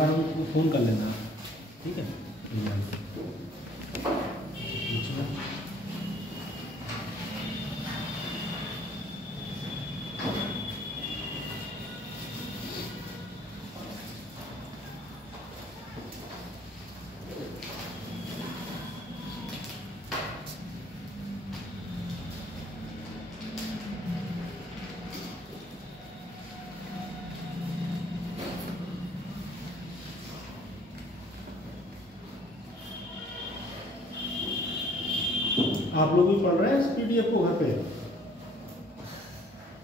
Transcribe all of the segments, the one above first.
बार उनको फ़ोन कर लेना, ठीक है? आप लोग भी पढ़ रहे हैं इस पीडीएफ को घर पे?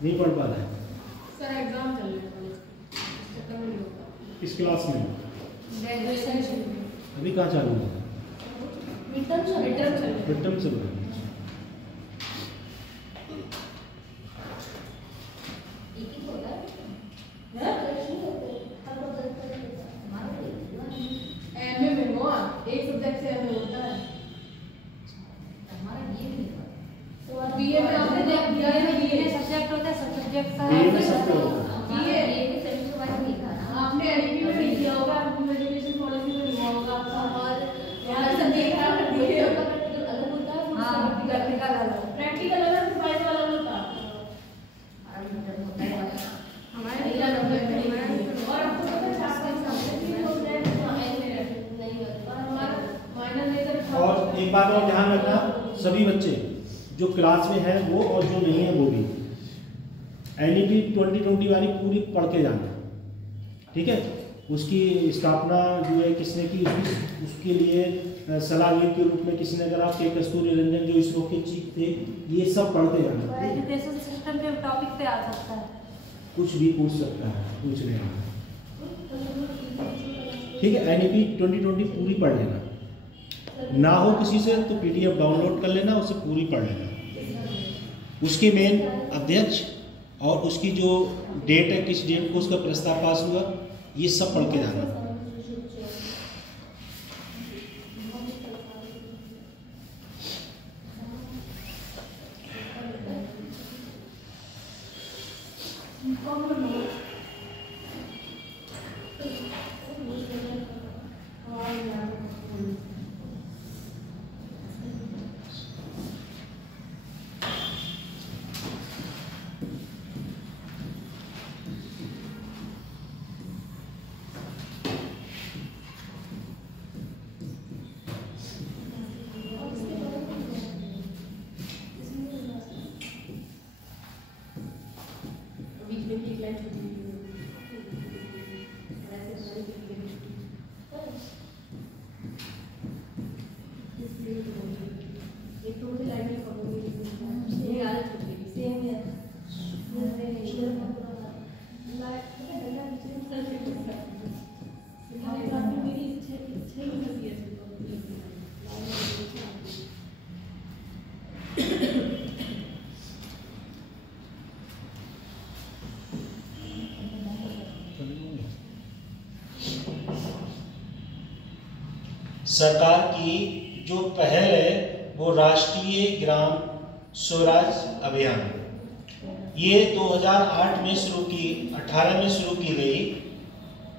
नहीं पढ़ पा रहे हैं सर, एग्जाम चल रहे हैं, खत्म नहीं होगा। किस क्लास में? ग्रेजुएशन में। अभी कहाँ चालू है? मिडटर्म चल रहा है। मिडटर्म चल रहा है। एमए में वो एक सब्जेक्ट से एमए होता है। बीए में आपने दिया है ना, बीए में सब्जेक्ट होता है, सब सब्जेक्ट का बीए में सब होता है। बीए में सेमेस्टर वाइज लिखा है। आपने एडीपी में नहीं किया होगा, आपने एजुकेशन पॉलिसी में लिखा होगा आपका, और यहाँ सब देखा है, बीए का प्रैक्टिकल अलग होता है। हां, प्रैक्टिकल अलग, प्रैक्टिकल अलग, फाइल वाला होता है। हमारे लिए अलग है, और आपको पता है साथ में सब्जेक्ट भी होता है, नहीं होता हमारा माइनर लेकर। और एक बात और ध्यान रखना, सभी बच्चे जो क्लास में है वो और जो नहीं है वो भी एनईपी 2020 वाली पूरी पढ़ के जाना, ठीक है? उसकी स्थापना जो है किसने की, उसके लिए सलाहवीर के रूप में किसने करा, के कस्तूरी रंजन जो इसरो के चीफ थे, ये सब पढ़ते जाना। एजुकेशन सिस्टम के टॉपिक पे आ सकता है, कुछ भी पूछ सकता है, पूछ लेना, ठीक है? एनईपी 2020 पूरी पढ़ लेना, ना हो किसी से तो पीडीएफ डाउनलोड कर लेना, उसे पूरी पढ़ लेना। उसके मेन अध्यक्ष और उसकी जो डेट है, किस डेट को उसका प्रस्ताव पास हुआ, ये सब पढ़ के जाना। सरकार की जो पहल है वो राष्ट्रीय ग्राम स्वराज अभियान, ये 2008 में शुरू की, 18 में शुरू की गई,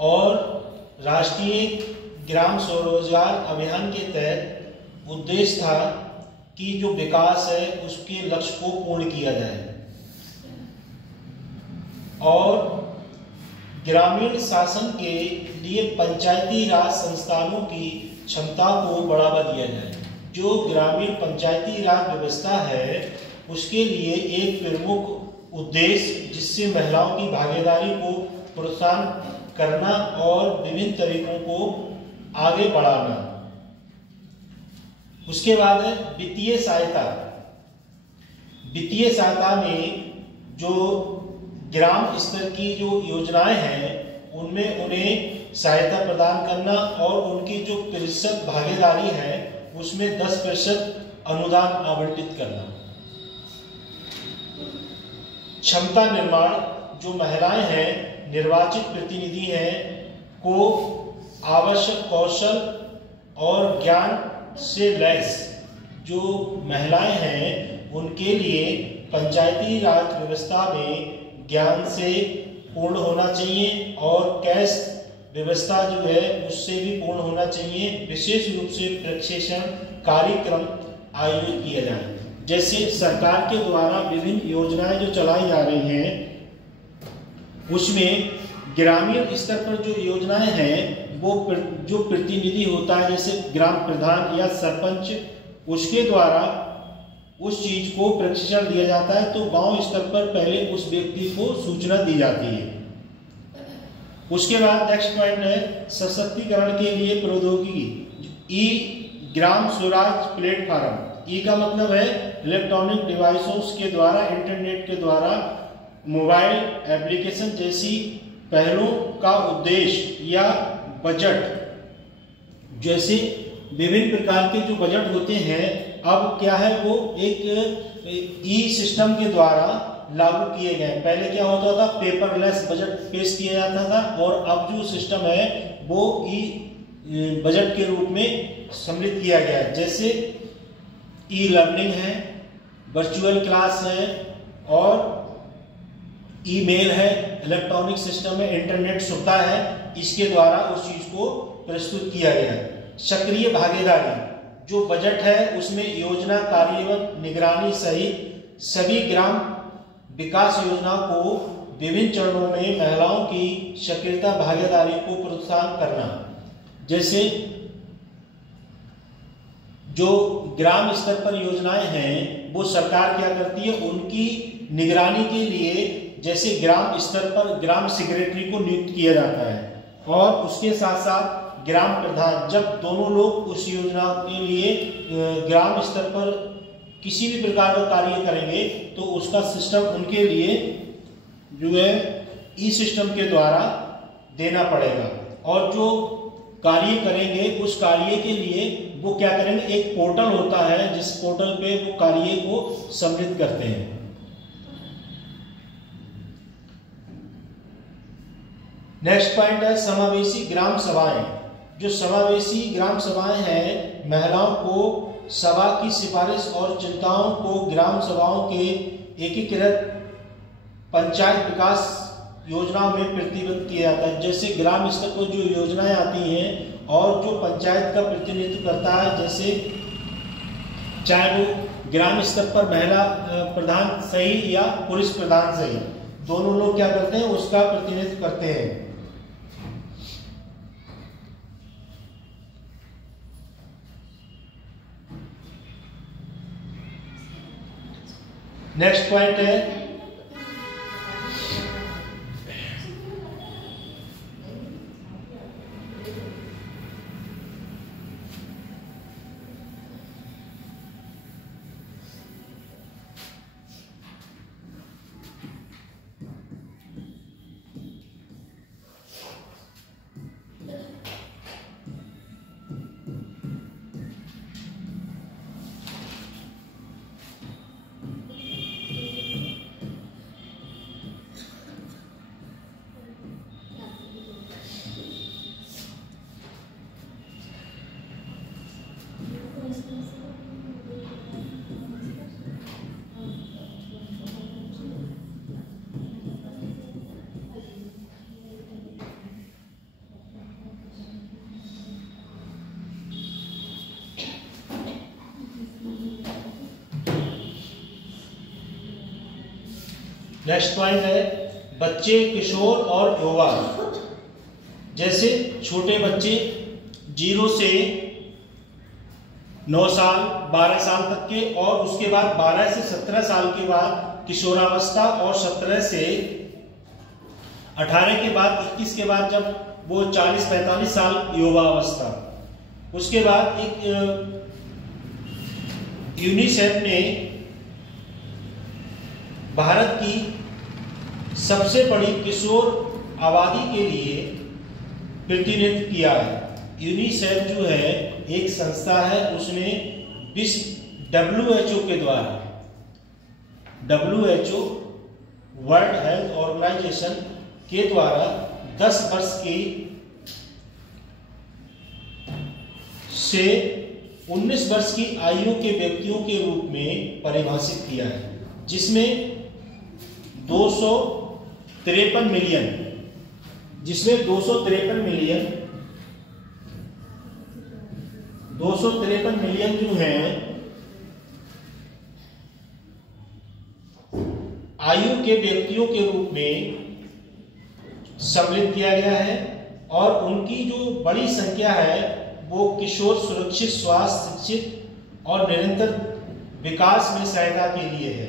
और राष्ट्रीय ग्राम स्वरोजगार अभियान के तहत उद्देश्य था कि जो विकास है उसके लक्ष्य को पूर्ण किया जाए और ग्रामीण शासन के लिए पंचायती राज संस्थानों की क्षमता को बढ़ावा दिया जाए। जो ग्रामीण पंचायती राज व्यवस्था है उसके लिए एक प्रमुख उद्देश्य, जिससे महिलाओं की भागीदारी को प्रोत्साहन करना और विभिन्न तरीकों को आगे बढ़ाना। उसके बाद है वित्तीय सहायता। वित्तीय सहायता में जो ग्राम स्तर की जो योजनाएं हैं उनमें उन्हें सहायता प्रदान करना और उनकी जो प्रतिशत भागीदारी है उसमें 10% अनुदान आवंटित करना। क्षमता निर्माण, जो महिलाएं हैं, निर्वाचित प्रतिनिधि हैं, को आवश्यक कौशल और ज्ञान से लैस जो महिलाएं हैं उनके लिए पंचायती राज व्यवस्था में ज्ञान से पूर्ण होना चाहिए और कैश व्यवस्था जो है उससे भी पूर्ण होना चाहिए। विशेष रूप से प्रशिक्षण कार्यक्रम आयोजित किया जाए। जैसे सरकार के द्वारा विभिन्न योजनाएं जो चलाई जा रही हैं, उसमें ग्रामीण स्तर पर जो योजनाएं हैं वो जो प्रतिनिधि होता है, जैसे ग्राम प्रधान या सरपंच, उसके द्वारा उस चीज को प्रशिक्षण दिया जाता है। तो गांव स्तर पर पहले उस व्यक्ति को सूचना दी जाती है। उसके बाद नेक्स्ट पॉइंट है सशक्तिकरण के लिए प्रौद्योगिकी। ई ग्राम स्वराज प्लेटफॉर्म। ई का मतलब है इलेक्ट्रॉनिक डिवाइसों के द्वारा, इंटरनेट के द्वारा मोबाइल एप्लीकेशन जैसी पहलों का उद्देश्य या बजट, जैसे विभिन्न प्रकार के जो बजट होते हैं, अब क्या है वो एक ई सिस्टम के द्वारा लागू किए गए। पहले क्या होता था, पेपरलेस बजट पेश किया जाता था, और अब जो सिस्टम है वो ई बजट के रूप में सम्मिलित किया गया है। जैसे ई लर्निंग है, वर्चुअल क्लास है, और ईमेल है, इलेक्ट्रॉनिक सिस्टम है, इंटरनेट सुविधा है, इसके द्वारा उस चीज को प्रस्तुत किया गया है। सक्रिय भागीदारी, जो बजट है उसमें योजना कार्यान्वयन निगरानी सहित सभी ग्राम विकास योजना को विभिन्न चरणों में महिलाओं की सक्रियता भागीदारी को प्रोत्साहन करना। जैसे जो ग्राम स्तर पर योजनाएं हैं वो सरकार क्या करती है, उनकी निगरानी के लिए जैसे ग्राम स्तर पर ग्राम सेक्रेटरी को नियुक्त किया जाता है, और उसके साथ साथ ग्राम प्रधान, जब दोनों लोग उस योजना के लिए ग्राम स्तर पर किसी भी प्रकार का कार्य करेंगे तो उसका सिस्टम उनके लिए जो है ई सिस्टम के द्वारा देना पड़ेगा। और जो कार्य करेंगे उस कार्य के लिए वो क्या करेंगे, एक पोर्टल होता है जिस पोर्टल पे वो कार्य को सम्मिलित करते हैं। नेक्स्ट पॉइंट है समावेशी ग्राम सभाएं। जो समावेशी ग्राम सभाएं हैं, महिलाओं को सभा की सिफारिश और चिंताओं को ग्राम सभाओं के एकीकृत पंचायत विकास योजनाओं में प्रतिबद्ध किया जाता है। जैसे ग्राम स्तर पर जो योजनाएं आती हैं और जो पंचायत का प्रतिनिधित्व करता है, जैसे चाहे वो ग्राम स्तर पर महिला प्रधान सही या पुरुष प्रधान सही, दोनों लोग क्या करते हैं, उसका प्रतिनिधित्व करते हैं। नेक्स्ट पॉइंट है नेक्स्ट पॉइंट है बच्चे, किशोर और युवा। जैसे छोटे बच्चे 0 से 9 साल 12 साल तक के, और उसके बाद 12 से 17 साल के बाद किशोरावस्था, और 17 से 18 के बाद 21 के बाद जब वो 40-45 साल युवावस्था। उसके बाद एक यूनिसेफ ने भारत की सबसे बड़ी किशोर आबादी के लिए प्रतिनिधित्व किया है। यूनिसेफ जो है एक संस्था है, उसने विश्व WHO के द्वारा, WHO वर्ल्ड हेल्थ ऑर्गेनाइजेशन के द्वारा 10 वर्ष की से 19 वर्ष की आयु के व्यक्तियों के रूप में परिभाषित किया है, जिसमें 253 मिलियन जिसमें 253 मिलियन जो हैं आयु के व्यक्तियों के रूप में सम्मिलित किया गया है, और उनकी जो बड़ी संख्या है वो किशोर सुरक्षित, स्वास्थ्य, शिक्षित और निरंतर विकास में सहायता के लिए है।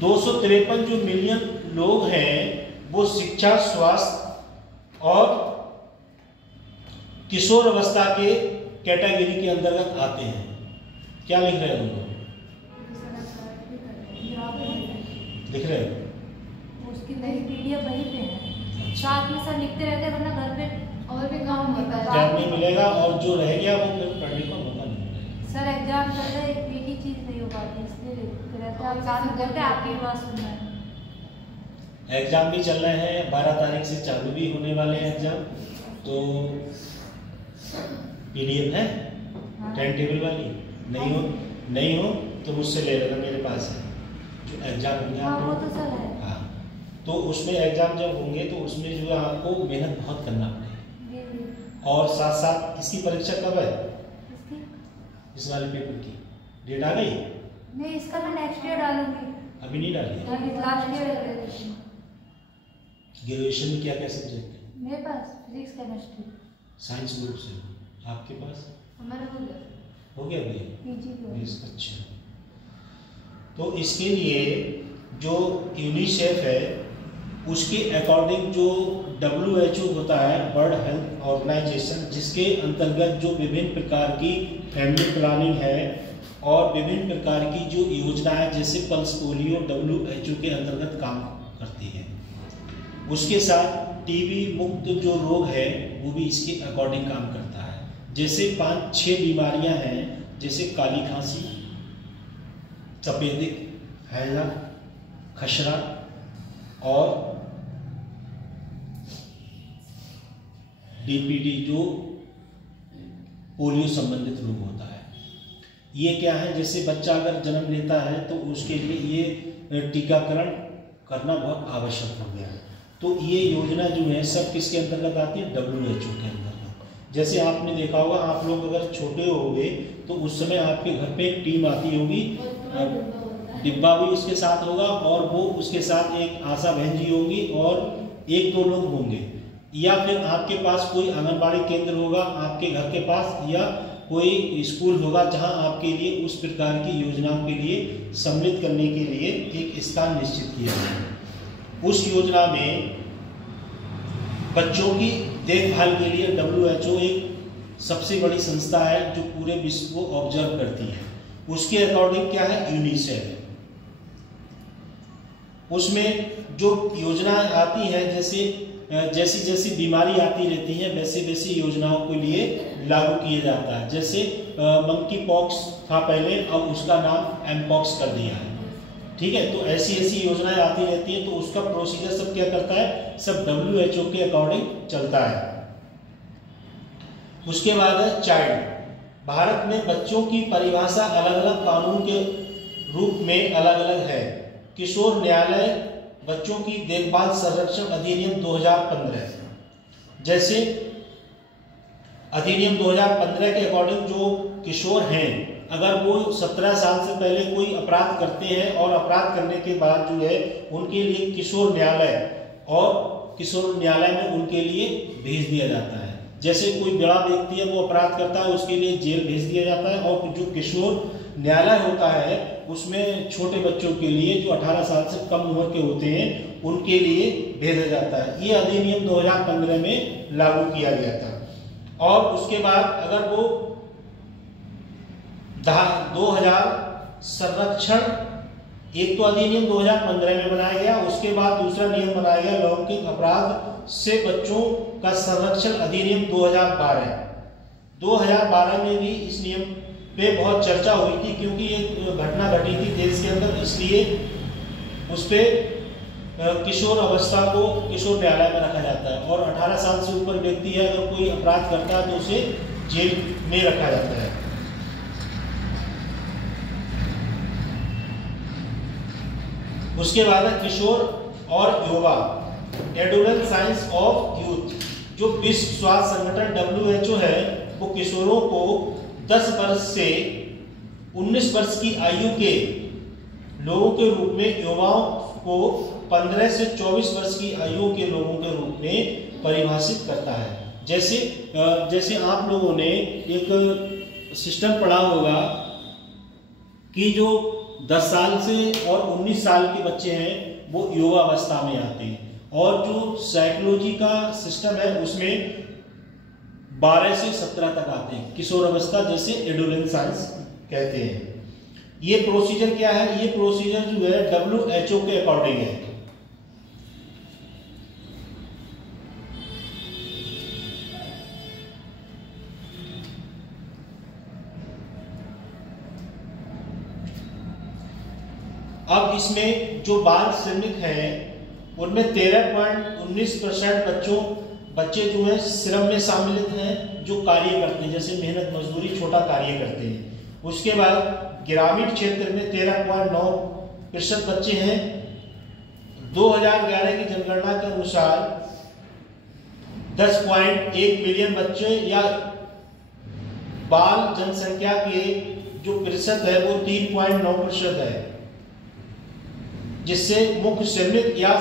253 जो मिलियन लोग हैं वो शिक्षा, स्वास्थ्य और किशोर अवस्था के कैटेगरी के अंतर्गत आते हैं। क्या लिख रहे हैं तुम लोग? लिख रहे हो? उसकी नई पीडीएफ वहीं पे है, साथ में सब लिखते रहते हैं, वरना घर पे और भी काम होता है, टाइम नहीं मिलेगा, और जो रह गया वो फिर पढ़ने का मौका नहीं मिलेगा। सर एग्जाम चल रहा है, एक भी की चीज नहीं हो पाती, इसलिए लिखते रहते हैं। आप काम करते हैं, आपकी बात सुनना है। एग्जाम भी चल रहे हैं, 12 तारीख से चालू भी होने वाले हैं एग्जाम। तो पीडीएफ है टाइम टेबल वाली, नहीं हो तो मुझसे ले लेना, मेरे पास है जो एग्जाम होंगे। वो तो सर है। हाँ, तो उसमें एग्जाम जब होंगे तो उसमें जो है आपको मेहनत बहुत करना पड़ेगा। और साथ साथ इसकी परीक्षा कब है? इस वाले पेपर की डेट आ गई? नहीं, इसका मैं नेक्स्ट ईयर डालूंगी। अभी नहीं डाली? Last year. ग्रेजुएशन में क्या क्या सब्जेक्ट है? मेरे पास फिजिक्स, केमिस्ट्री। साइंस ग्रुप से आपके पास? हमारा हो गया भैया? पीजी। अच्छा, तो इसके लिए जो यूनिसेफ है उसके अकॉर्डिंग जो WHO होता है, वर्ल्ड हेल्थ ऑर्गेनाइजेशन, जिसके अंतर्गत जो विभिन्न प्रकार की फैमिली प्लानिंग है और विभिन्न प्रकार की जो योजनाएं जैसे पल्स पोलियो WHO के अंतर्गत काम करती है। उसके साथ टीबी मुक्त जो रोग है वो भी इसके अकॉर्डिंग काम करता है। जैसे 5-6 बीमारियां हैं, जैसे काली खांसी, तपेदिक, हैजा, खसरा और DPD जो पोलियो संबंधित रोग होता है। ये क्या है, जैसे बच्चा अगर जन्म लेता है तो उसके लिए ये टीकाकरण करना बहुत आवश्यक हो गया है। तो ये योजना जो है सब किसके अंतर्गत आती है? WHO के अंतर्गत। जैसे आपने देखा होगा, आप लोग अगर छोटे होंगे तो उस समय आपके घर पे एक टीम आती होगी, डिब्बा भी उसके साथ होगा, और वो उसके साथ एक आशा बहन जी होंगी और 1-2 लोग होंगे, या फिर आपके पास कोई आंगनबाड़ी केंद्र होगा आपके घर के पास, या कोई स्कूल होगा जहां आपके लिए उस प्रकार की योजनाओं के लिए सम्मिलित करने के लिए एक स्थान निश्चित किया गया। उस योजना में बच्चों की देखभाल के लिए WHO एक सबसे बड़ी संस्था है जो पूरे विश्व को ऑब्जर्व करती है। उसके अकॉर्डिंग क्या है? यूनिसेफ। उसमें जो योजना आती है, जैसी जैसी बीमारी आती रहती है वैसे वैसी योजनाओं के लिए लागू किया जाता है। जैसे मंकी पॉक्स था पहले, अब उसका नाम एमपॉक्स कर दिया है। ठीक है, तो ऐसी ऐसी योजनाएं आती रहती है, तो उसका प्रोसीजर सब क्या करता है? सब WHO के अकॉर्डिंग चलता है। उसके बाद है चाइल्ड। भारत में बच्चों की परिभाषा अलग अलग कानून के रूप में अलग अलग है। किशोर न्यायालय बच्चों की देखभाल संरक्षण अधिनियम 2015, जैसे अधिनियम 2015 के अकॉर्डिंग जो किशोर हैं, अगर वो 17 साल से पहले कोई अपराध करते हैं और अपराध करने के बाद जो है उनके लिए किशोर न्यायालय, और किशोर न्यायालय में उनके लिए भेज दिया जाता है। जैसे कोई बड़ा व्यक्ति है वो अपराध करता है, उसके लिए जेल भेज दिया जाता है, और जो किशोर न्यायालय होता है उसमें छोटे बच्चों के लिए जो 18 साल से कम उम्र के होते हैं उनके लिए भेजा जाता है। ये अधिनियम 2015 में लागू किया गया था। और उसके बाद अगर वो 2000 संरक्षण, एक तो अधिनियम 2015 में बनाया गया, उसके बाद दूसरा नियम बनाया गया लैंगिक अपराध से बच्चों का संरक्षण अधिनियम 2012 में भी इस नियम पे बहुत चर्चा हुई थी, क्योंकि ये घटना घटी थी देश के अंदर, इसलिए उस पे किशोर अवस्था को किशोर न्यायालय में रखा जाता है। और 18 साल से ऊपर व्यक्ति है अगर कोई अपराध करता है तो उसे जेल में रखा जाता है। उसके बाद है किशोर और युवा। Adolescence science of youth. जो विश्व स्वास्थ्य संगठन WHO है वो किशोरों को 10 वर्ष से 19 वर्ष की आयु के लोगों के रूप में, युवाओं को 15 से 24 वर्ष की आयु के लोगों के रूप में परिभाषित करता है। जैसे आप लोगों ने एक सिस्टम पढ़ा होगा कि जो 10 साल से और 19 साल के बच्चे हैं वो युवावस्था में आते हैं, और जो साइकोलॉजी का सिस्टम है उसमें 12 से 17 तक आते हैं, किशोर अवस्था, जैसे एडोलेसेंस कहते हैं। ये प्रोसीजर क्या है? ये प्रोसीजर जो है WHO के अकॉर्डिंग है। अब इसमें जो बाल श्रमिक हैं उनमें 13.19% बच्चे जो है श्रम में शामिल हैं, जो कार्य करते हैं, जैसे मेहनत मजदूरी छोटा कार्य करते हैं। उसके बाद ग्रामीण क्षेत्र में 13.9% बच्चे हैं। 2011 की जनगणना के अनुसार 10.1 मिलियन बच्चे या बाल जनसंख्या के जो प्रतिशत है वो 3.9% है, जिससे मुख्य श्रमिक या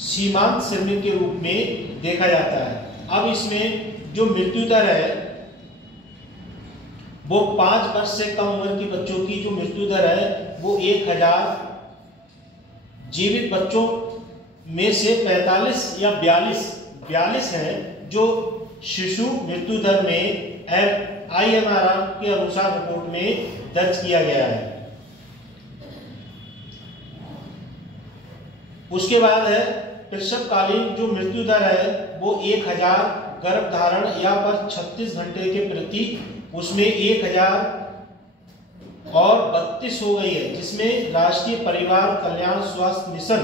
सीमांत श्रमिक के रूप में देखा जाता है। अब इसमें जो मृत्यु दर है वो 5 वर्ष से कम उम्र के बच्चों की जो मृत्यु दर है वो 1000 जीवित बच्चों में से 45 या 42 है, जो शिशु मृत्यु दर में IMRR के अनुसार रिपोर्ट में दर्ज किया गया है। उसके बाद है प्रसवकालीन जो मृत्यु दर है वो 1000 गर्भधारण या पर 36 घंटे के प्रति, उसमें 1000 और 32 हो गई है, जिसमें राष्ट्रीय परिवार कल्याण स्वास्थ्य मिशन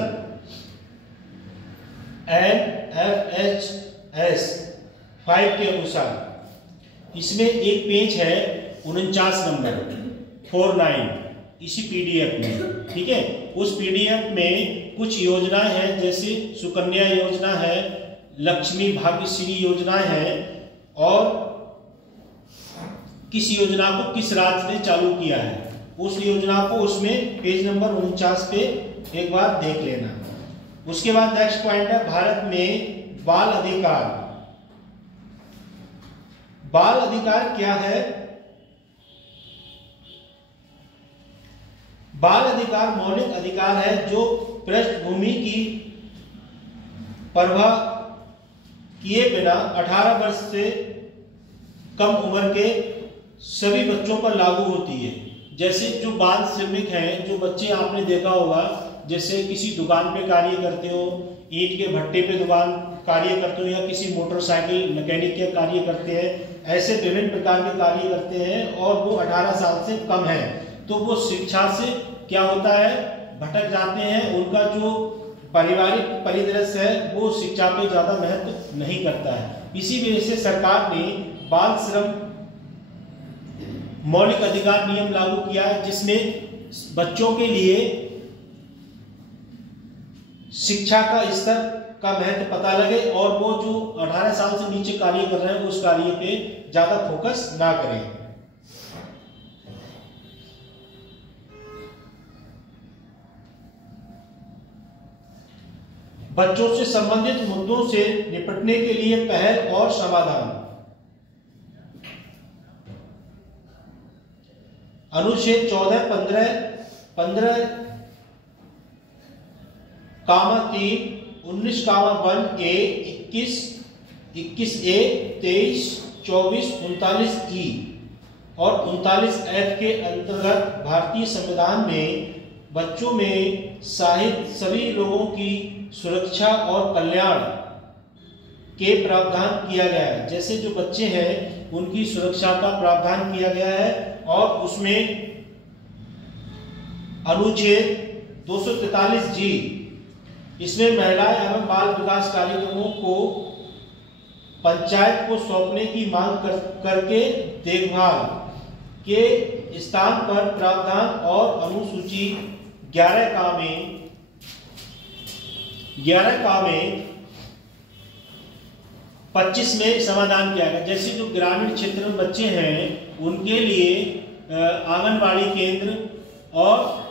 NFHS 5 के अनुसार इसमें एक पेज है 49 नंबर 49 इसी PDF में, ठीक है। उस PDF में कुछ योजनाएं हैं, जैसे सुकन्या योजना है, लक्ष्मी भाग्यश्री योजनाएं हैं, और किस योजना को किस राज्य ने चालू किया है उस योजना को उसमें पेज नंबर 49 पे एक बार देख लेना। उसके बाद नेक्स्ट पॉइंट है भारत में बाल अधिकार। बाल अधिकार क्या है? बाल अधिकार मौलिक अधिकार है जो पृष्ठभूमि की परवाह किए बिना 18 वर्ष से कम उम्र के सभी बच्चों पर लागू होती है। जैसे जो बाल श्रमिक हैं, जो बच्चे आपने देखा होगा, जैसे किसी दुकान पे कार्य करते हो, ईंट के भट्टे पे दुकान कार्य करते हो, या किसी मोटरसाइकिल मैकेनिक के कार्य करते हैं, ऐसे विभिन्न प्रकार के कार्य करते हैं और वो 18 साल से कम है, तो वो शिक्षा से क्या होता है, भटक जाते हैं। उनका जो पारिवारिक परिदृश्य है वो शिक्षा पे ज्यादा महत्व नहीं करता है। इसी वजह से सरकार ने बाल श्रम मौलिक अधिकार नियम लागू किया है, जिसमें बच्चों के लिए शिक्षा का स्तर का महत्व पता लगे और वो जो 18 साल से नीचे कार्य कर रहे हैं उस कार्य पे ज्यादा फोकस ना करें। बच्चों से संबंधित मुद्दों से निपटने के लिए पहल और समाधान। अनुच्छेद 14, 15, 3, 19(1)(a), 21(a), 23, 24, 39(e) और 39(f) के अंतर्गत भारतीय संविधान में बच्चों में साहित्य सभी लोगों की सुरक्षा और कल्याण के प्रावधान किया गया है। जैसे जो बच्चे हैं उनकी सुरक्षा का प्रावधान किया गया है, और उसमें अनुच्छेद 243G इसमें महिला एवं बाल विकास कार्यक्रमों को पंचायत को सौंपने की मांग करके देखभाल के स्थान पर प्रावधान और अनुसूची 11 का में 11 का में 25 में समाधान किया गया। जैसे जो ग्रामीण क्षेत्र में बच्चे हैं उनके लिए आंगनबाड़ी केंद्र और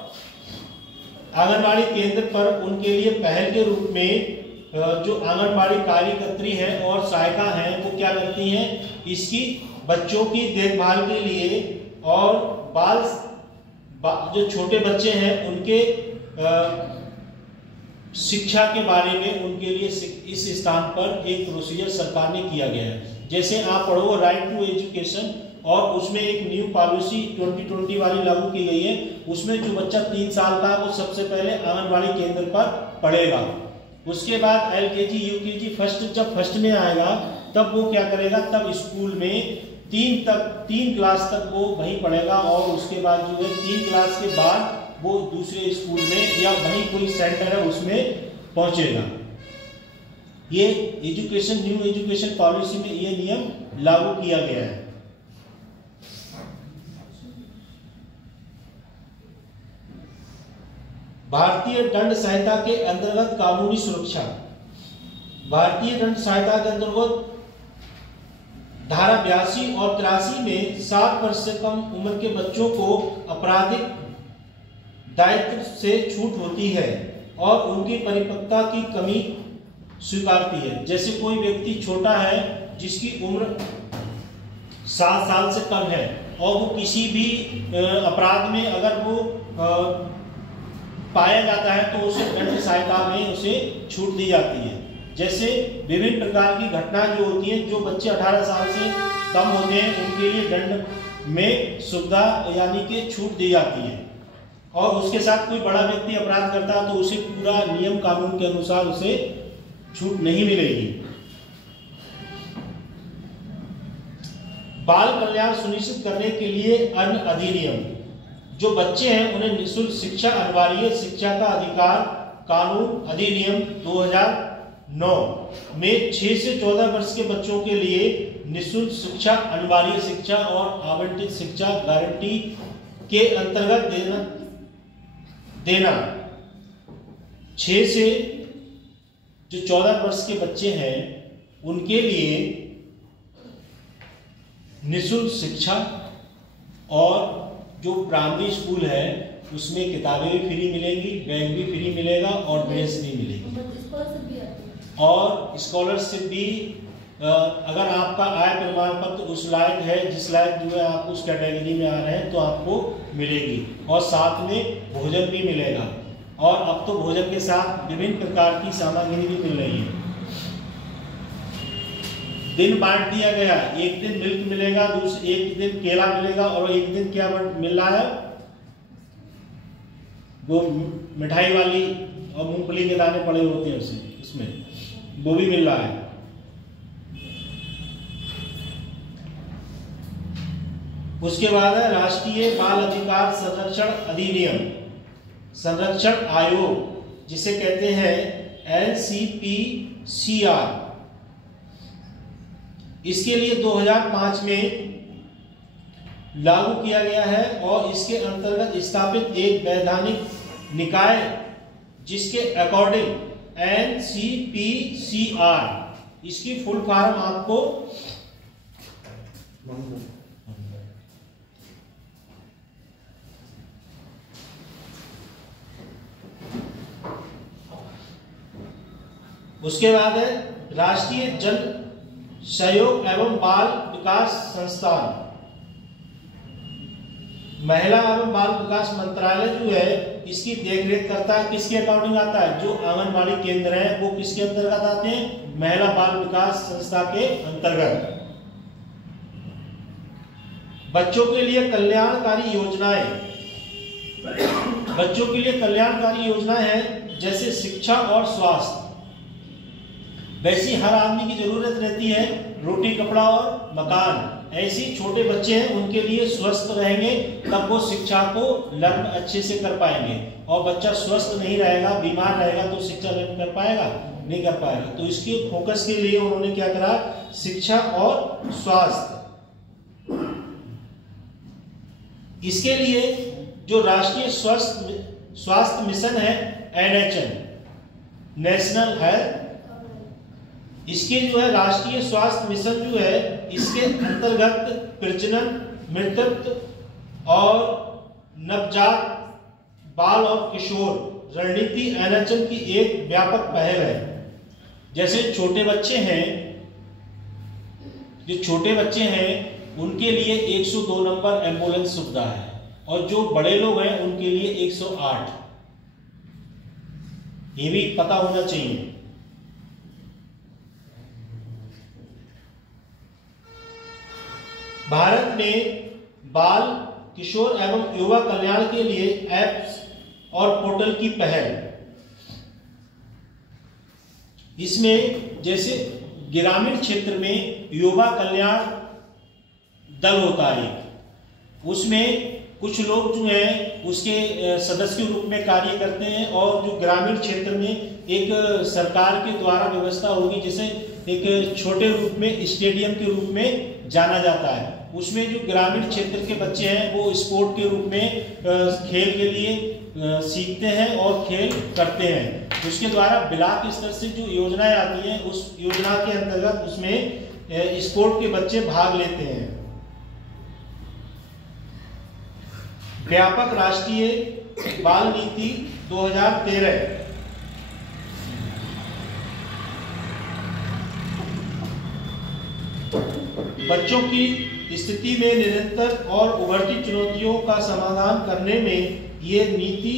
आंगनबाड़ी केंद्र पर उनके लिए पहल के रूप में जो आंगनबाड़ी कार्यकर्त्री है और सहायिका हैं वो क्या करती हैं, इसकी बच्चों की देखभाल के लिए और जो छोटे बच्चे हैं उनके शिक्षा के बारे में उनके लिए इस स्थान पर एक प्रोसीजर सरकार ने किया गया है। जैसे आप पढ़ो राइट टू एजुकेशन, और उसमें एक न्यू पॉलिसी 2020 वाली लागू की गई है। उसमें जो बच्चा 3 साल का वो सबसे पहले आंगनबाड़ी केंद्र पर पढ़ेगा। उसके बाद LKG UKG जब फर्स्ट में आएगा तब वो क्या करेगा, तब स्कूल में 3 क्लास तक वो वहीं पढ़ेगा और उसके बाद जो है 3 क्लास के बाद वो दूसरे स्कूल में या वहीं कोई सेंटर है उसमें पहुंचेगा। ये न्यू एजुकेशन पॉलिसी में ये नियम लागू किया गया है। भारतीय दंड संहिता के अंतर्गत कानूनी सुरक्षा। भारतीय दंड संहिता के अंतर्गत धारा 82 और 83 में 7 वर्ष से कम उम्र के बच्चों को आपराधिक दायित्व से छूट होती है और उनकी परिपक्वता की कमी स्वीकारती है। जैसे कोई व्यक्ति छोटा है जिसकी उम्र 7 साल से कम है और वो किसी भी अपराध में अगर वो पाया जाता है तो उसे दंड संहिता में उसे छूट दी जाती है। जैसे विभिन्न प्रकार की घटनाएं जो होती हैं, जो बच्चे 18 साल से कम होते हैं उनके लिए दंड में सुविधा यानी कि छूट दी जाती है। और उसके साथ कोई बड़ा व्यक्ति अपराध करता है तो उसे पूरा नियम कानून के अनुसार उसे छूट नहीं मिलेगी। बाल कल्याण सुनिश्चित करने के लिए अन्य अधिनियम। जो बच्चे हैं उन्हें निःशुल्क शिक्षा अनिवार्य शिक्षा का अधिकार कानून अधिनियम 2009 में 6 से 14 वर्ष के बच्चों के लिए निःशुल्क शिक्षा अनिवार्य शिक्षा और आवंटित शिक्षा गारंटी के अंतर्गत देना 6 से जो 14 वर्ष के बच्चे हैं उनके लिए निःशुल्क शिक्षा, और जो प्राइमरी स्कूल है उसमें किताबें भी फ्री मिलेंगी, बैग भी फ्री मिलेगा और ड्रेस भी मिलेगी। और स्कॉलरशिप भी अगर आपका आय प्रमाण पत्र उस लायक है जिस लायक जो है आप उस कैटेगरी में आ रहे हैं तो आपको मिलेगी। और साथ में भोजन भी मिलेगा, और अब तो भोजन के साथ विभिन्न प्रकार की सामग्री भी मिल रही है। दिन बांट दिया गया, एक दिन मिल्क मिलेगा, एक दिन केला मिलेगा और एक दिन क्या मिल रहा है, वो मिठाई वाली और मूंगफली के दाने पड़े होते हैं उसमें वो भी मिल रहा है। उसके बाद है राष्ट्रीय बाल अधिकार संरक्षण अधिनियम, संरक्षण आयोग जिसे कहते हैं NCPCR। इसके लिए 2005 में लागू किया गया है और इसके अंतर्गत स्थापित एक वैधानिक निकाय जिसके अकॉर्डिंग NCPCR, इसकी फुल फॉर्म आपको उसके बाद है राष्ट्रीय जन सहयोग एवं बाल विकास संस्थान। महिला एवं बाल विकास मंत्रालय जो है इसकी देखरेख करता है। किसके अकॉर्डिंग आता है, जो आंगनबाड़ी केंद्र है वो किसके अंतर्गत आते हैं, महिला बाल विकास संस्था के अंतर्गत। बच्चों के लिए कल्याणकारी योजनाएं, बच्चों के लिए कल्याणकारी योजनाएं हैं जैसे शिक्षा और स्वास्थ्य। वैसी हर आदमी की जरूरत रहती है रोटी कपड़ा और मकान, ऐसी छोटे बच्चे हैं उनके लिए स्वस्थ रहेंगे तब वो शिक्षा को लर्न अच्छे से कर पाएंगे। और बच्चा स्वस्थ नहीं रहेगा, बीमार रहेगा तो शिक्षा लर्न कर पाएगा, नहीं कर पाएगा। तो इसके फोकस के लिए उन्होंने क्या करा, शिक्षा और स्वास्थ्य। इसके लिए जो राष्ट्रीय स्वास्थ्य मिशन है NHM, नेशनल हेल्थ, इसके जो है राष्ट्रीय स्वास्थ्य मिशन जो है, इसके अंतर्गत प्रजनन, मृतत्व और नवजात बाल और किशोर रणनीति NHM की एक व्यापक पहल है। जैसे छोटे बच्चे हैं, जो छोटे बच्चे हैं उनके लिए 102 नंबर एम्बुलेंस सुविधा है, और जो बड़े लोग हैं उनके लिए 108। ये भी पता होना चाहिए। भारत में बाल, किशोर एवं युवा कल्याण के लिए ऐप्स और पोर्टल की पहल। इसमें जैसे ग्रामीण क्षेत्र में युवा कल्याण दल होता है, उसमें कुछ लोग जो हैं उसके सदस्य के रूप में कार्य करते हैं, और जो ग्रामीण क्षेत्र में एक सरकार के द्वारा व्यवस्था होगी, जिसे एक छोटे रूप में स्टेडियम के रूप में जाना जाता है। उसमें जो ग्रामीण क्षेत्र के बच्चे हैं वो स्पोर्ट के रूप में खेल के लिए सीखते हैं और खेल करते हैं। उसके द्वारा ब्लॉक स्तर से जो योजनाएं आती हैं, उस योजना के अंतर्गत उसमें स्पोर्ट के बच्चे भाग लेते हैं। व्यापक राष्ट्रीय बाल नीति 2013। बच्चों की स्थिति में निरंतर और उभरती चुनौतियों का समाधान करने में ये नीति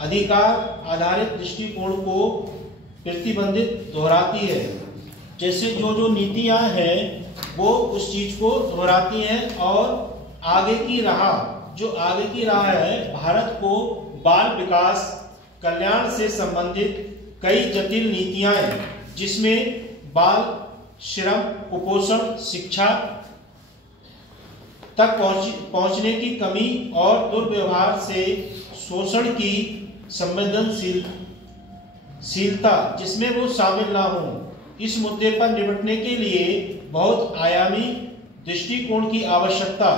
अधिकार आधारित दृष्टिकोण को प्रतिबंधित दोहराती है। जैसे जो नीतियां हैं वो उस चीज को दोहराती हैं, और आगे की राह है, भारत को बाल विकास कल्याण से संबंधित कई जटिल नीतियां हैं, जिसमें बाल श्रम, कुपोषण, शिक्षा तक पहुंचने की कमी और दुर्व्यवहार से शोषण की संवेदनशीलता जिसमें वो शामिल ना हो। इस मुद्दे पर निपटने के लिए बहुत आयामी दृष्टिकोण की आवश्यकता।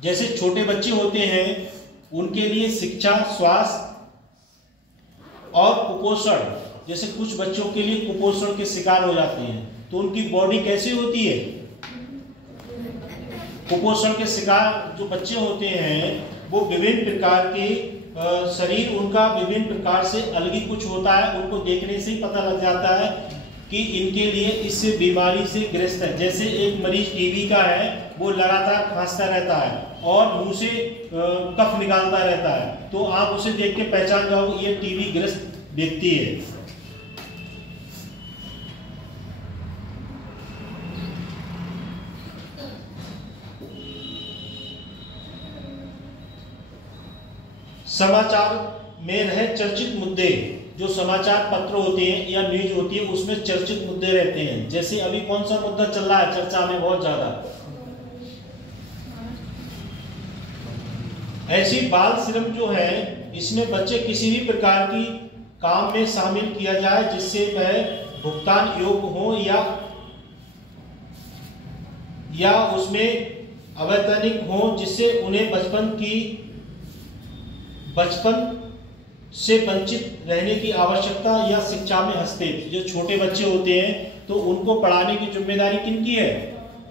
जैसे छोटे बच्चे होते हैं उनके लिए शिक्षा, स्वास्थ्य और कुपोषण, जैसे कुछ बच्चों के लिए कुपोषण के शिकार हो जाते हैं, तो उनकी बॉडी कैसी होती है? कुपोषण के शिकार जो बच्चे होते हैं वो विभिन्न प्रकार के शरीर उनका विभिन्न प्रकार से अलग ही कुछ होता है। उनको देखने से ही पता लग जाता है कि इनके लिए इस बीमारी से ग्रस्त है। जैसे एक मरीज टीबी का है, वो लगातार खांसता रहता है और मुंह से कफ निकालता रहता है, तो आप उसे देख के पहचान जाओगे ये टीबी ग्रस्त व्यक्ति है। समाचार में रहे चर्चित मुद्दे, जो समाचार पत्र होते हैं या न्यूज होती है उसमें चर्चित मुद्दे रहते हैं। जैसे अभी कौन सा मुद्दा चल रहा है चर्चा में बहुत ज्यादा? ऐसी बाल श्रम जो है, इसमें बच्चे किसी भी प्रकार की काम में शामिल किया जाए जिससे वह भुगतान योग्य हो या उसमें अवैतनिक हो, जिससे उन्हें बचपन से वंचित रहने की आवश्यकता या शिक्षा में हस्तक्षेप। जो छोटे बच्चे होते हैं तो उनको पढ़ाने की जिम्मेदारी किनकी है?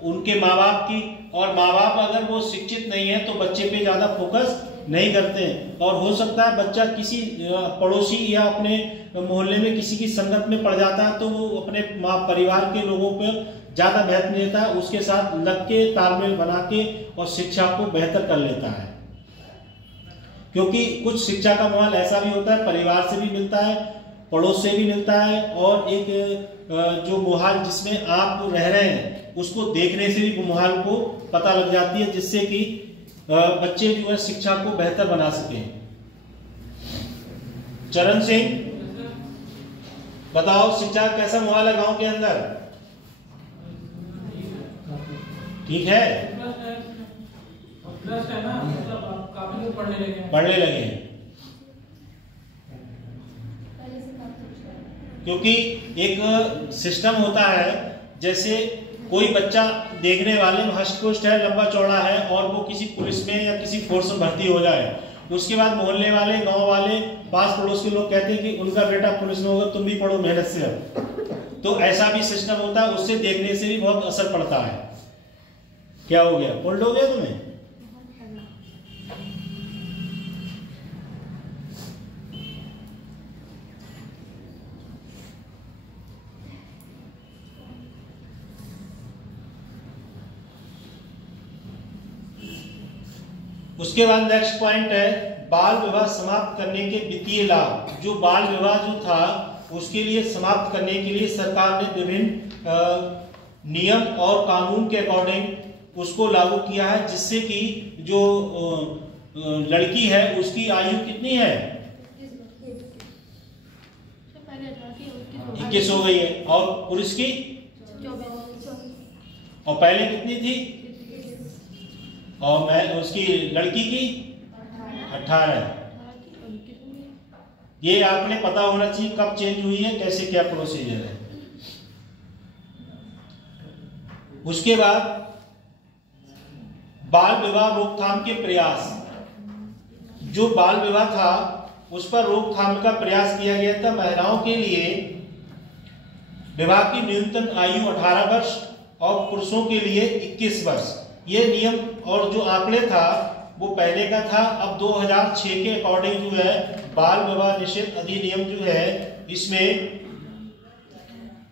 उनके माँ बाप की। और माँ बाप अगर वो शिक्षित नहीं है तो बच्चे पे ज्यादा फोकस नहीं करते हैं, और हो सकता है बच्चा किसी पड़ोसी या अपने मोहल्ले में किसी की संगत में पड़ जाता है तो वो अपने परिवार के लोगों पर ज्यादा महत्व देता है, उसके साथ लग के तालमेल बना के और शिक्षा को बेहतर कर लेता है। क्योंकि कुछ शिक्षा का माहौल ऐसा भी होता है, परिवार से भी मिलता है, पड़ोस से भी मिलता है, और एक जो माहौल जिसमें आप रह रहे हैं उसको देखने से भी माहौल को पता लग जाती है, जिससे कि बच्चे जो है शिक्षा को बेहतर बना सके। चरण सिंह, बताओ शिक्षा कैसा माहौल है गांव के अंदर? ठीक है, पढ़ने लगे हैं। क्योंकि एक सिस्टम होता है, जैसे कोई बच्चा देखने वाले में हष्ट पुष्ट है, लंबा चौड़ा है, और वो किसी पुलिस में या किसी फोर्स में भर्ती हो जाए उसके बाद मोहल्ले वाले, गांव वाले, पास पड़ोस के लोग कहते हैं कि उनका बेटा पुलिस में होगा, तुम भी पढ़ो मेहनत से। अब तो ऐसा भी सिस्टम होता है, उससे देखने से भी बहुत असर पड़ता है। क्या हो गया, कोल्ड हो गया तुम्हें? उसके बाद नेक्स्ट पॉइंट है बाल विवाह समाप्त करने के वित्तीय लाभ। जो बाल विवाह जो था उसके लिए समाप्त करने के लिए सरकार ने विभिन्न नियम और कानून के अकॉर्डिंग उसको लागू किया है, जिससे कि जो लड़की है उसकी आयु कितनी है, 21 हो गई है, और पुरुष की, और पहले कितनी थी, और मैं उसकी लड़की की 18। ये आपने पता होना चाहिए कब चेंज हुई है, कैसे क्या प्रोसीजर है। उसके बाद बाल विवाह रोकथाम के प्रयास। जो बाल विवाह था उस पर रोकथाम का प्रयास किया गया था। महिलाओं के लिए विवाह की न्यूनतम आयु 18 वर्ष और पुरुषों के लिए 21 वर्ष। ये नियम और जो आंकड़े था वो पहले का था। अब 2006 के अकॉर्डिंग जो है बाल विवाह निषेध अधिनियम जो है इसमें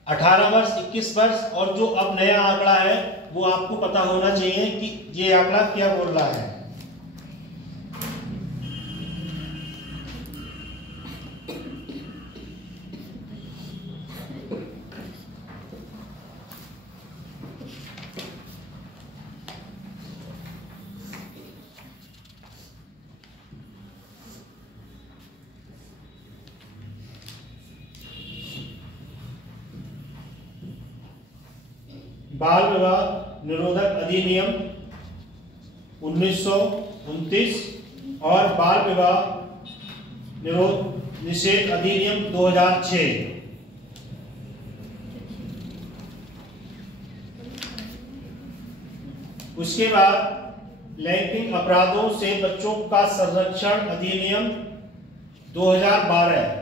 18 वर्ष, 21 वर्ष, और जो अब नया आंकड़ा है वो आपको पता होना चाहिए कि ये आंकड़ा क्या बोल रहा है। बाल विवाह निरोधक अधिनियम 1929 और बाल विवाह निषेध अधिनियम 2006। उसके बाद लैंगिक अपराधों से बच्चों का संरक्षण अधिनियम 2012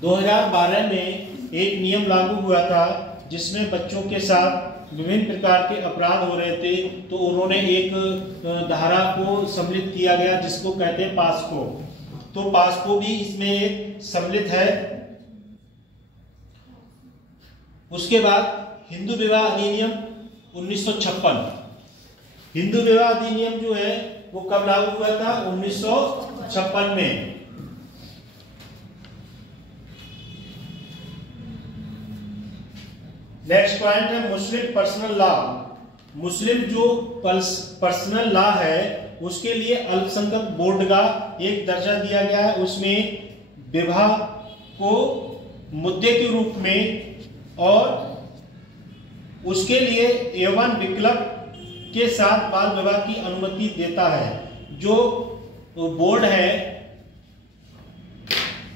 2012 में एक नियम लागू हुआ था जिसमें बच्चों के साथ विभिन्न प्रकार के अपराध हो रहे थे, तो उन्होंने एक धारा को सम्मिलित किया गया जिसको कहते हैं पास्को। तो पास्को भी इसमें सम्मिलित है। उसके बाद हिंदू विवाह अधिनियम 1956। हिंदू विवाह अधिनियम जो है वो कब लागू हुआ था, 1956 में। नेक्स्ट पॉइंट है मुस्लिम पर्सनल लॉ। मुस्लिम जो पर्सनल लॉ है उसके लिए अल्पसंख्यक बोर्ड का एक दर्जा दिया गया है। उसमें विवाह को मुद्दे के रूप में और उसके लिए एवं विकल्प के साथ बाल विवाह की अनुमति देता है। जो बोर्ड है,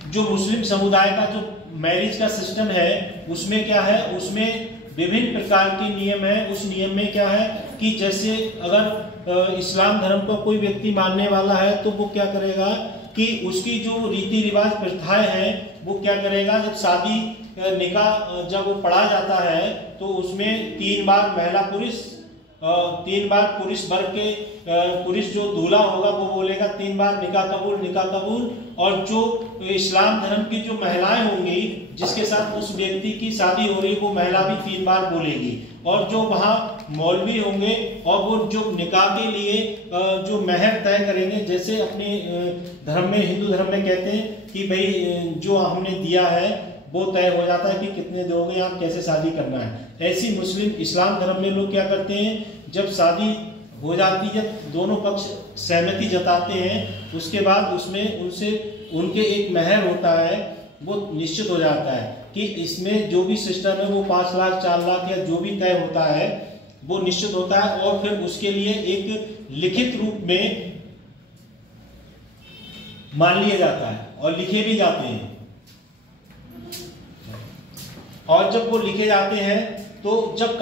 जो मुस्लिम समुदाय का जो मैरिज का सिस्टम है उसमें क्या है, उसमें विभिन्न प्रकार के नियम है। उस नियम में क्या है कि जैसे अगर इस्लाम धर्म को कोई व्यक्ति मानने वाला है तो वो क्या करेगा कि उसकी जो रीति रिवाज प्रथाएं हैं वो क्या करेगा, जब शादी निकाह जब वो पढ़ा जाता है तो उसमें 3 बार महिला पुरुष, 3 बार पुरुष वर्ग के पुरुष जो दूल्हा होगा वो बोलेगा 3 बार निकाह कबूल, और जो इस्लाम धर्म की जो महिलाएं होंगी जिसके साथ उस व्यक्ति की शादी हो रही वो महिला भी 3 बार बोलेगी। और जो वहाँ मौलवी होंगे और वो जो निकाह के लिए जो महर तय करेंगे, जैसे अपने धर्म में, हिंदू धर्म में कहते हैं कि भाई जो हमने दिया है वो तय हो जाता है कि कितने दोगे आप, कैसे शादी करना है। ऐसी मुस्लिम इस्लाम धर्म में लोग क्या करते हैं, जब शादी हो जाती है दोनों पक्ष सहमति जताते हैं, उसके बाद उसमें उनके एक महर होता है वो निश्चित हो जाता है कि इसमें जो भी सिस्टम है वो 5 लाख 4 लाख या जो भी तय होता है वो निश्चित होता है। और फिर उसके लिए एक लिखित रूप में मान लिया जाता है। और लिखे भी जाते हैं। और जब वो लिखे जाते हैं तो जब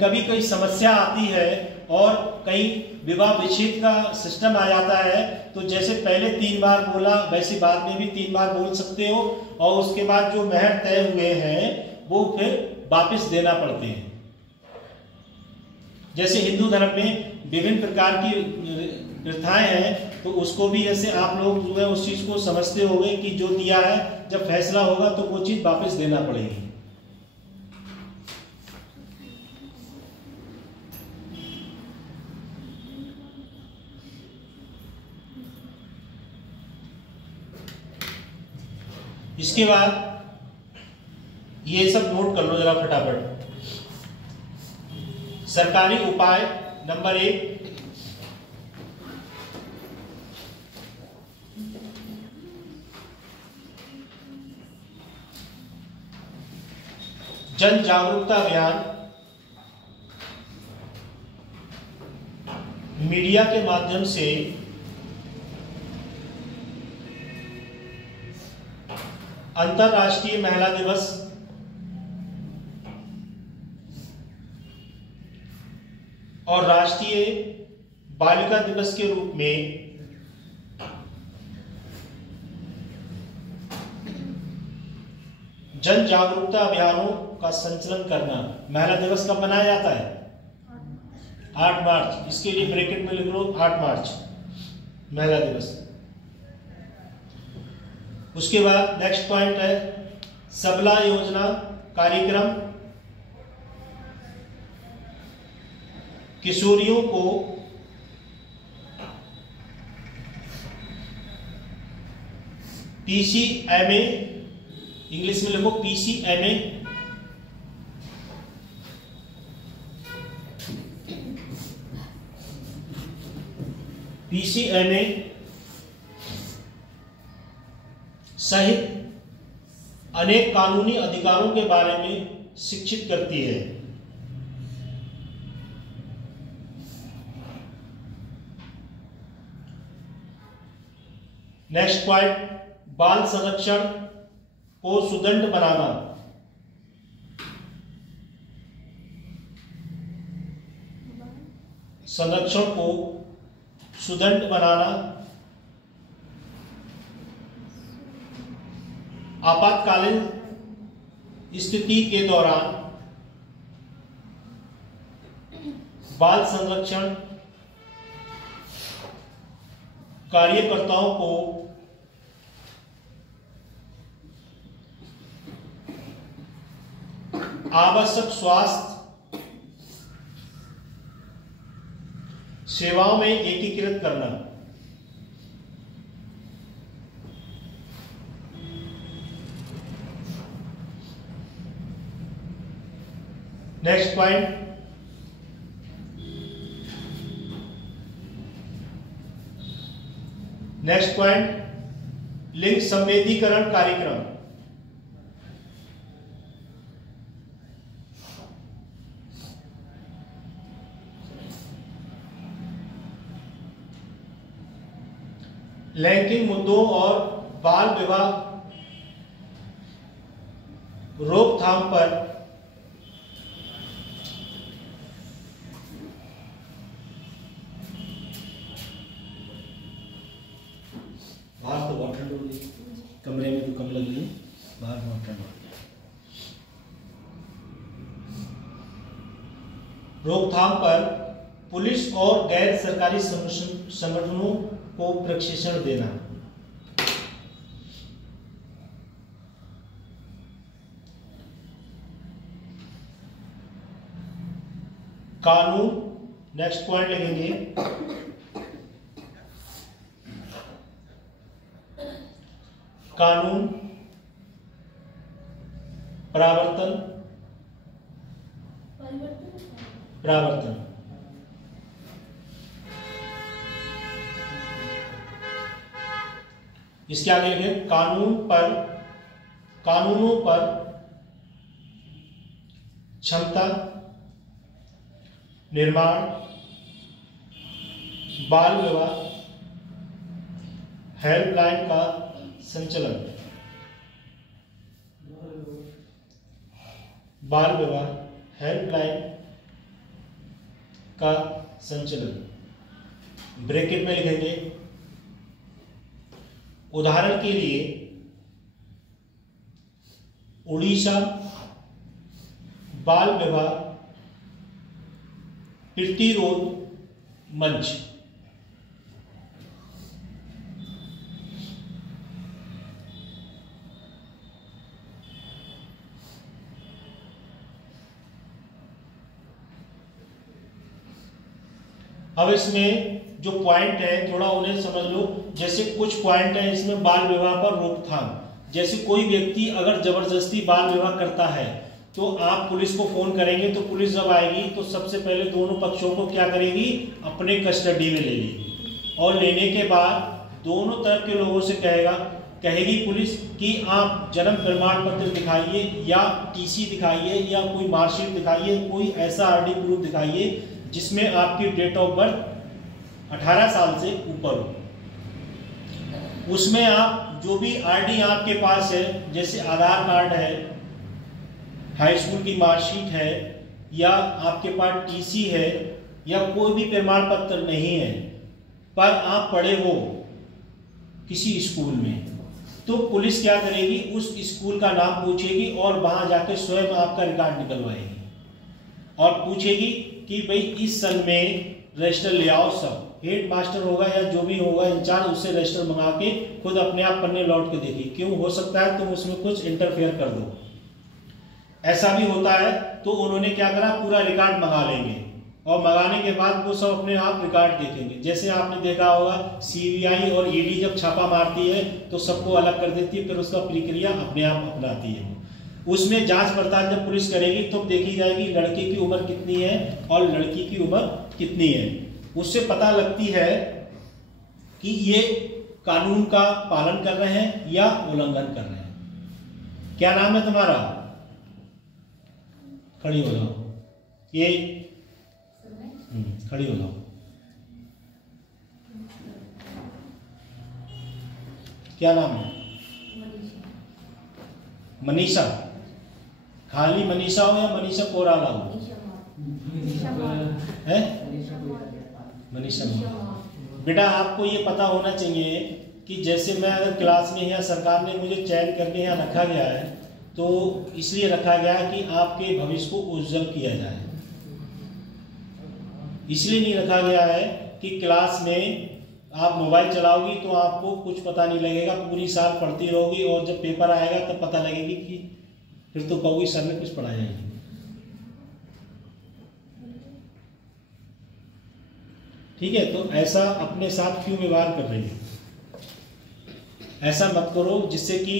कभी कोई समस्या आती है और कहीं विवाह विच्छेद का सिस्टम आ जाता है, तो जैसे पहले 3 बार बोला वैसे बाद में भी 3 बार बोल सकते हो, और उसके बाद जो मेहर तय हुए हैं वो फिर वापस देना पड़ते हैं। जैसे हिंदू धर्म में विभिन्न प्रकार की प्रथाएं हैं, तो उसको भी जैसे आप लोग जो है उस चीज को समझते होंगे कि जो दिया है जब फैसला होगा तो वो चीज वापस देना पड़ेगी। इसके बाद ये सब नोट कर लो जरा फटाफट। सरकारी उपाय नंबर 1, जन जागरूकता अभियान। मीडिया के माध्यम से अंतर्राष्ट्रीय महिला दिवस और राष्ट्रीय बालिका दिवस के रूप में जन जागरूकता अभियानों का संचालन करना। महिला दिवस कब मनाया जाता है? 8 मार्च। इसके लिए ब्रैकेट में लिख लो 8 मार्च महिला दिवस। उसके बाद नेक्स्ट पॉइंट है सबला योजना कार्यक्रम। किशोरियों को PCMA, इंग्लिश में लिखो PCMA, PCMA सहित अनेक कानूनी अधिकारों के बारे में शिक्षित करती है। नेक्स्ट पॉइंट, बाल संरक्षण को सुदृढ़ बनाना। संरक्षण को सुदृढ़ बनाना। आपातकालीन स्थिति के दौरान बाल संरक्षण कार्यकर्ताओं को आवश्यक स्वास्थ्य सेवाओं में एकीकृत करना। नेक्स्ट पॉइंट, लिंग संवेदीकरण कार्यक्रम। लैंगिक मुद्दों और बाल विवाह रोकथाम पर बाहर तो बहुत ठंड हो रही है, कमरे में तो कम लग रही है, बाहर बहुत ठंड हो रही है। रोकथाम पर पुलिस और गैर सरकारी संगठनों को प्रशिक्षण देना। कानून, नेक्स्ट पॉइंट लिखेंगे कानून प्रावर्तन। इसके आगे लिखे कानूनों पर क्षमता निर्माण, बाल विवाह हेल्पलाइन का संचालन, बाल विवाह हेल्पलाइन का संचालन। ब्रैकेट में लिखेंगे उदाहरण के लिए उड़ीसा बाल विवाह प्रतिरोध मंच। अब इसमें जो पॉइंट है थोड़ा उन्हें समझ लो। जैसे कुछ पॉइंट है इसमें बाल विवाह पर रोकथाम। जैसे कोई व्यक्ति अगर जबरदस्ती बाल विवाह करता है तो आप पुलिस को फोन करेंगे, तो पुलिस जब आएगी तो सबसे पहले दोनों पक्षों को क्या करेगी, अपने कस्टडी में ले लेगी और लेने के बाद दोनों तरफ के लोगों से कहेगी पुलिस कि आप जन्म प्रमाण पत्र दिखाइए या टीसी दिखाइए या कोई मार्कशीट दिखाइए, कोई ऐसा आरडी प्रूफ दिखाइए जिसमें आपकी डेट ऑफ बर्थ 18 साल से ऊपर हो। उसमें आप जो भी आरडी आपके पास है, जैसे आधार कार्ड है, हाई स्कूल की मार्कशीट है या आपके पास टीसी है या कोई भी प्रमाण पत्र नहीं है पर आप पढ़े हो किसी स्कूल में, तो पुलिस क्या करेगी, उस स्कूल का नाम पूछेगी और वहां जाकर स्वयं आपका रिकॉर्ड निकलवाएगी और पूछेगी कि भाई इस सन में रजिस्टर ले आओ। सब हेड मास्टर होगा या जो भी होगा इंचार्ज, उससे रजिस्टर मंगा के खुद अपने आप पन्ने लौट के देखिए। क्यों हो सकता है तुम उसमें कुछ इंटरफेयर कर दो, ऐसा भी होता है। तो उन्होंने क्या करा, पूरा रिकॉर्ड मंगा लेंगे और मंगाने के बाद वो सब अपने आप रिकॉर्ड देखेंगे। जैसे आपने देखा होगा सीबीआई और ईडी जब छापा मारती है तो सबको अलग कर देती है, फिर उसका प्रक्रिया अपने आप अपनाती है। उसमें जांच पड़ताल जब पुलिस करेगी तो देखी जाएगी लड़के की उम्र कितनी है और लड़की की उम्र कितनी है। उससे पता लगती है कि ये कानून का पालन कर रहे हैं या उल्लंघन कर रहे हैं। क्या नाम है तुम्हारा? खड़ी हो जाओ। ये खड़ी हो जाओ। क्या नाम है? मनीषा। खाली मनीषा हो या मनीषा कोराला हो? है मनीषा। बेटा आपको ये पता होना चाहिए कि जैसे मैं अगर क्लास में या सरकार ने मुझे चयन करके यहाँ रखा गया है तो इसलिए रखा गया है कि आपके भविष्य को उज्जवल किया जाए। इसलिए नहीं रखा गया है कि क्लास में आप मोबाइल चलाओगी तो आपको कुछ पता नहीं लगेगा, पूरी साल पढ़ती रहोगी और जब पेपर आएगा तब पता लगेगी कि फिर तो कहोगी सर ने कुछ पढ़ाया ही नहीं। ठीक है, तो ऐसा अपने साथ क्यों व्यवहार कर रही है? ऐसा मत करो जिससे कि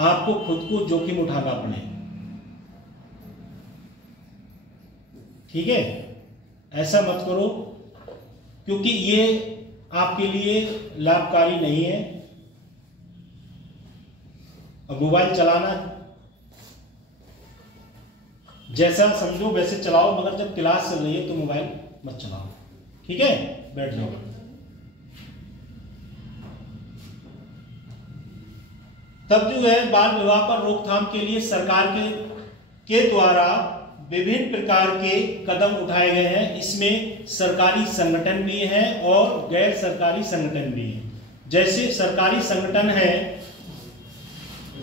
आपको खुद को जोखिम उठाना पड़े। ठीक है, ऐसा मत करो क्योंकि ये आपके लिए लाभकारी नहीं है। अब मोबाइल चलाना जैसा समझो वैसे चलाओ, मगर जब क्लास चल रही है तो मोबाइल मत चलाओ। ठीक है, बैठ जाओ। तब जो है बाल विवाह पर रोकथाम के लिए सरकार के द्वारा विभिन्न प्रकार के कदम उठाए गए हैं। इसमें सरकारी संगठन भी हैं और गैर सरकारी संगठन भी हैं। जैसे सरकारी संगठन है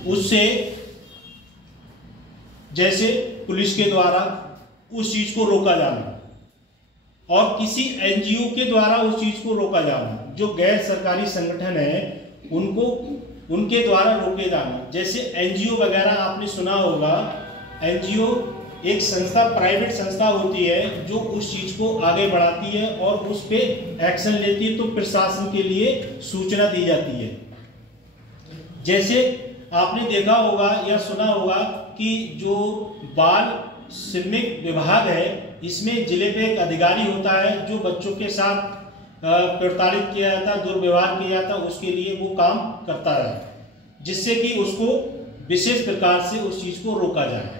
उससे जैसे पुलिस के द्वारा उस चीज को रोका जाना और किसी एनजीओ के द्वारा उस चीज को रोका जाना। जो गैर सरकारी संगठन है उनके द्वारा रोके जाना। जैसे एनजीओ वगैरह आपने सुना होगा, एनजीओ एक संस्था, प्राइवेट संस्था होती है जो उस चीज को आगे बढ़ाती है और उस पे एक्शन लेती है, तो प्रशासन के लिए सूचना दी जाती है। जैसे आपने देखा होगा या सुना होगा कि जो बाल श्रमिक विभाग है इसमें जिले पे एक अधिकारी होता है जो बच्चों के साथ प्रताड़ित किया जाता है, दुर्व्यवहार किया जाता है, उसके लिए वो काम करता है जिससे कि उसको विशेष प्रकार से उस चीज को रोका जाए।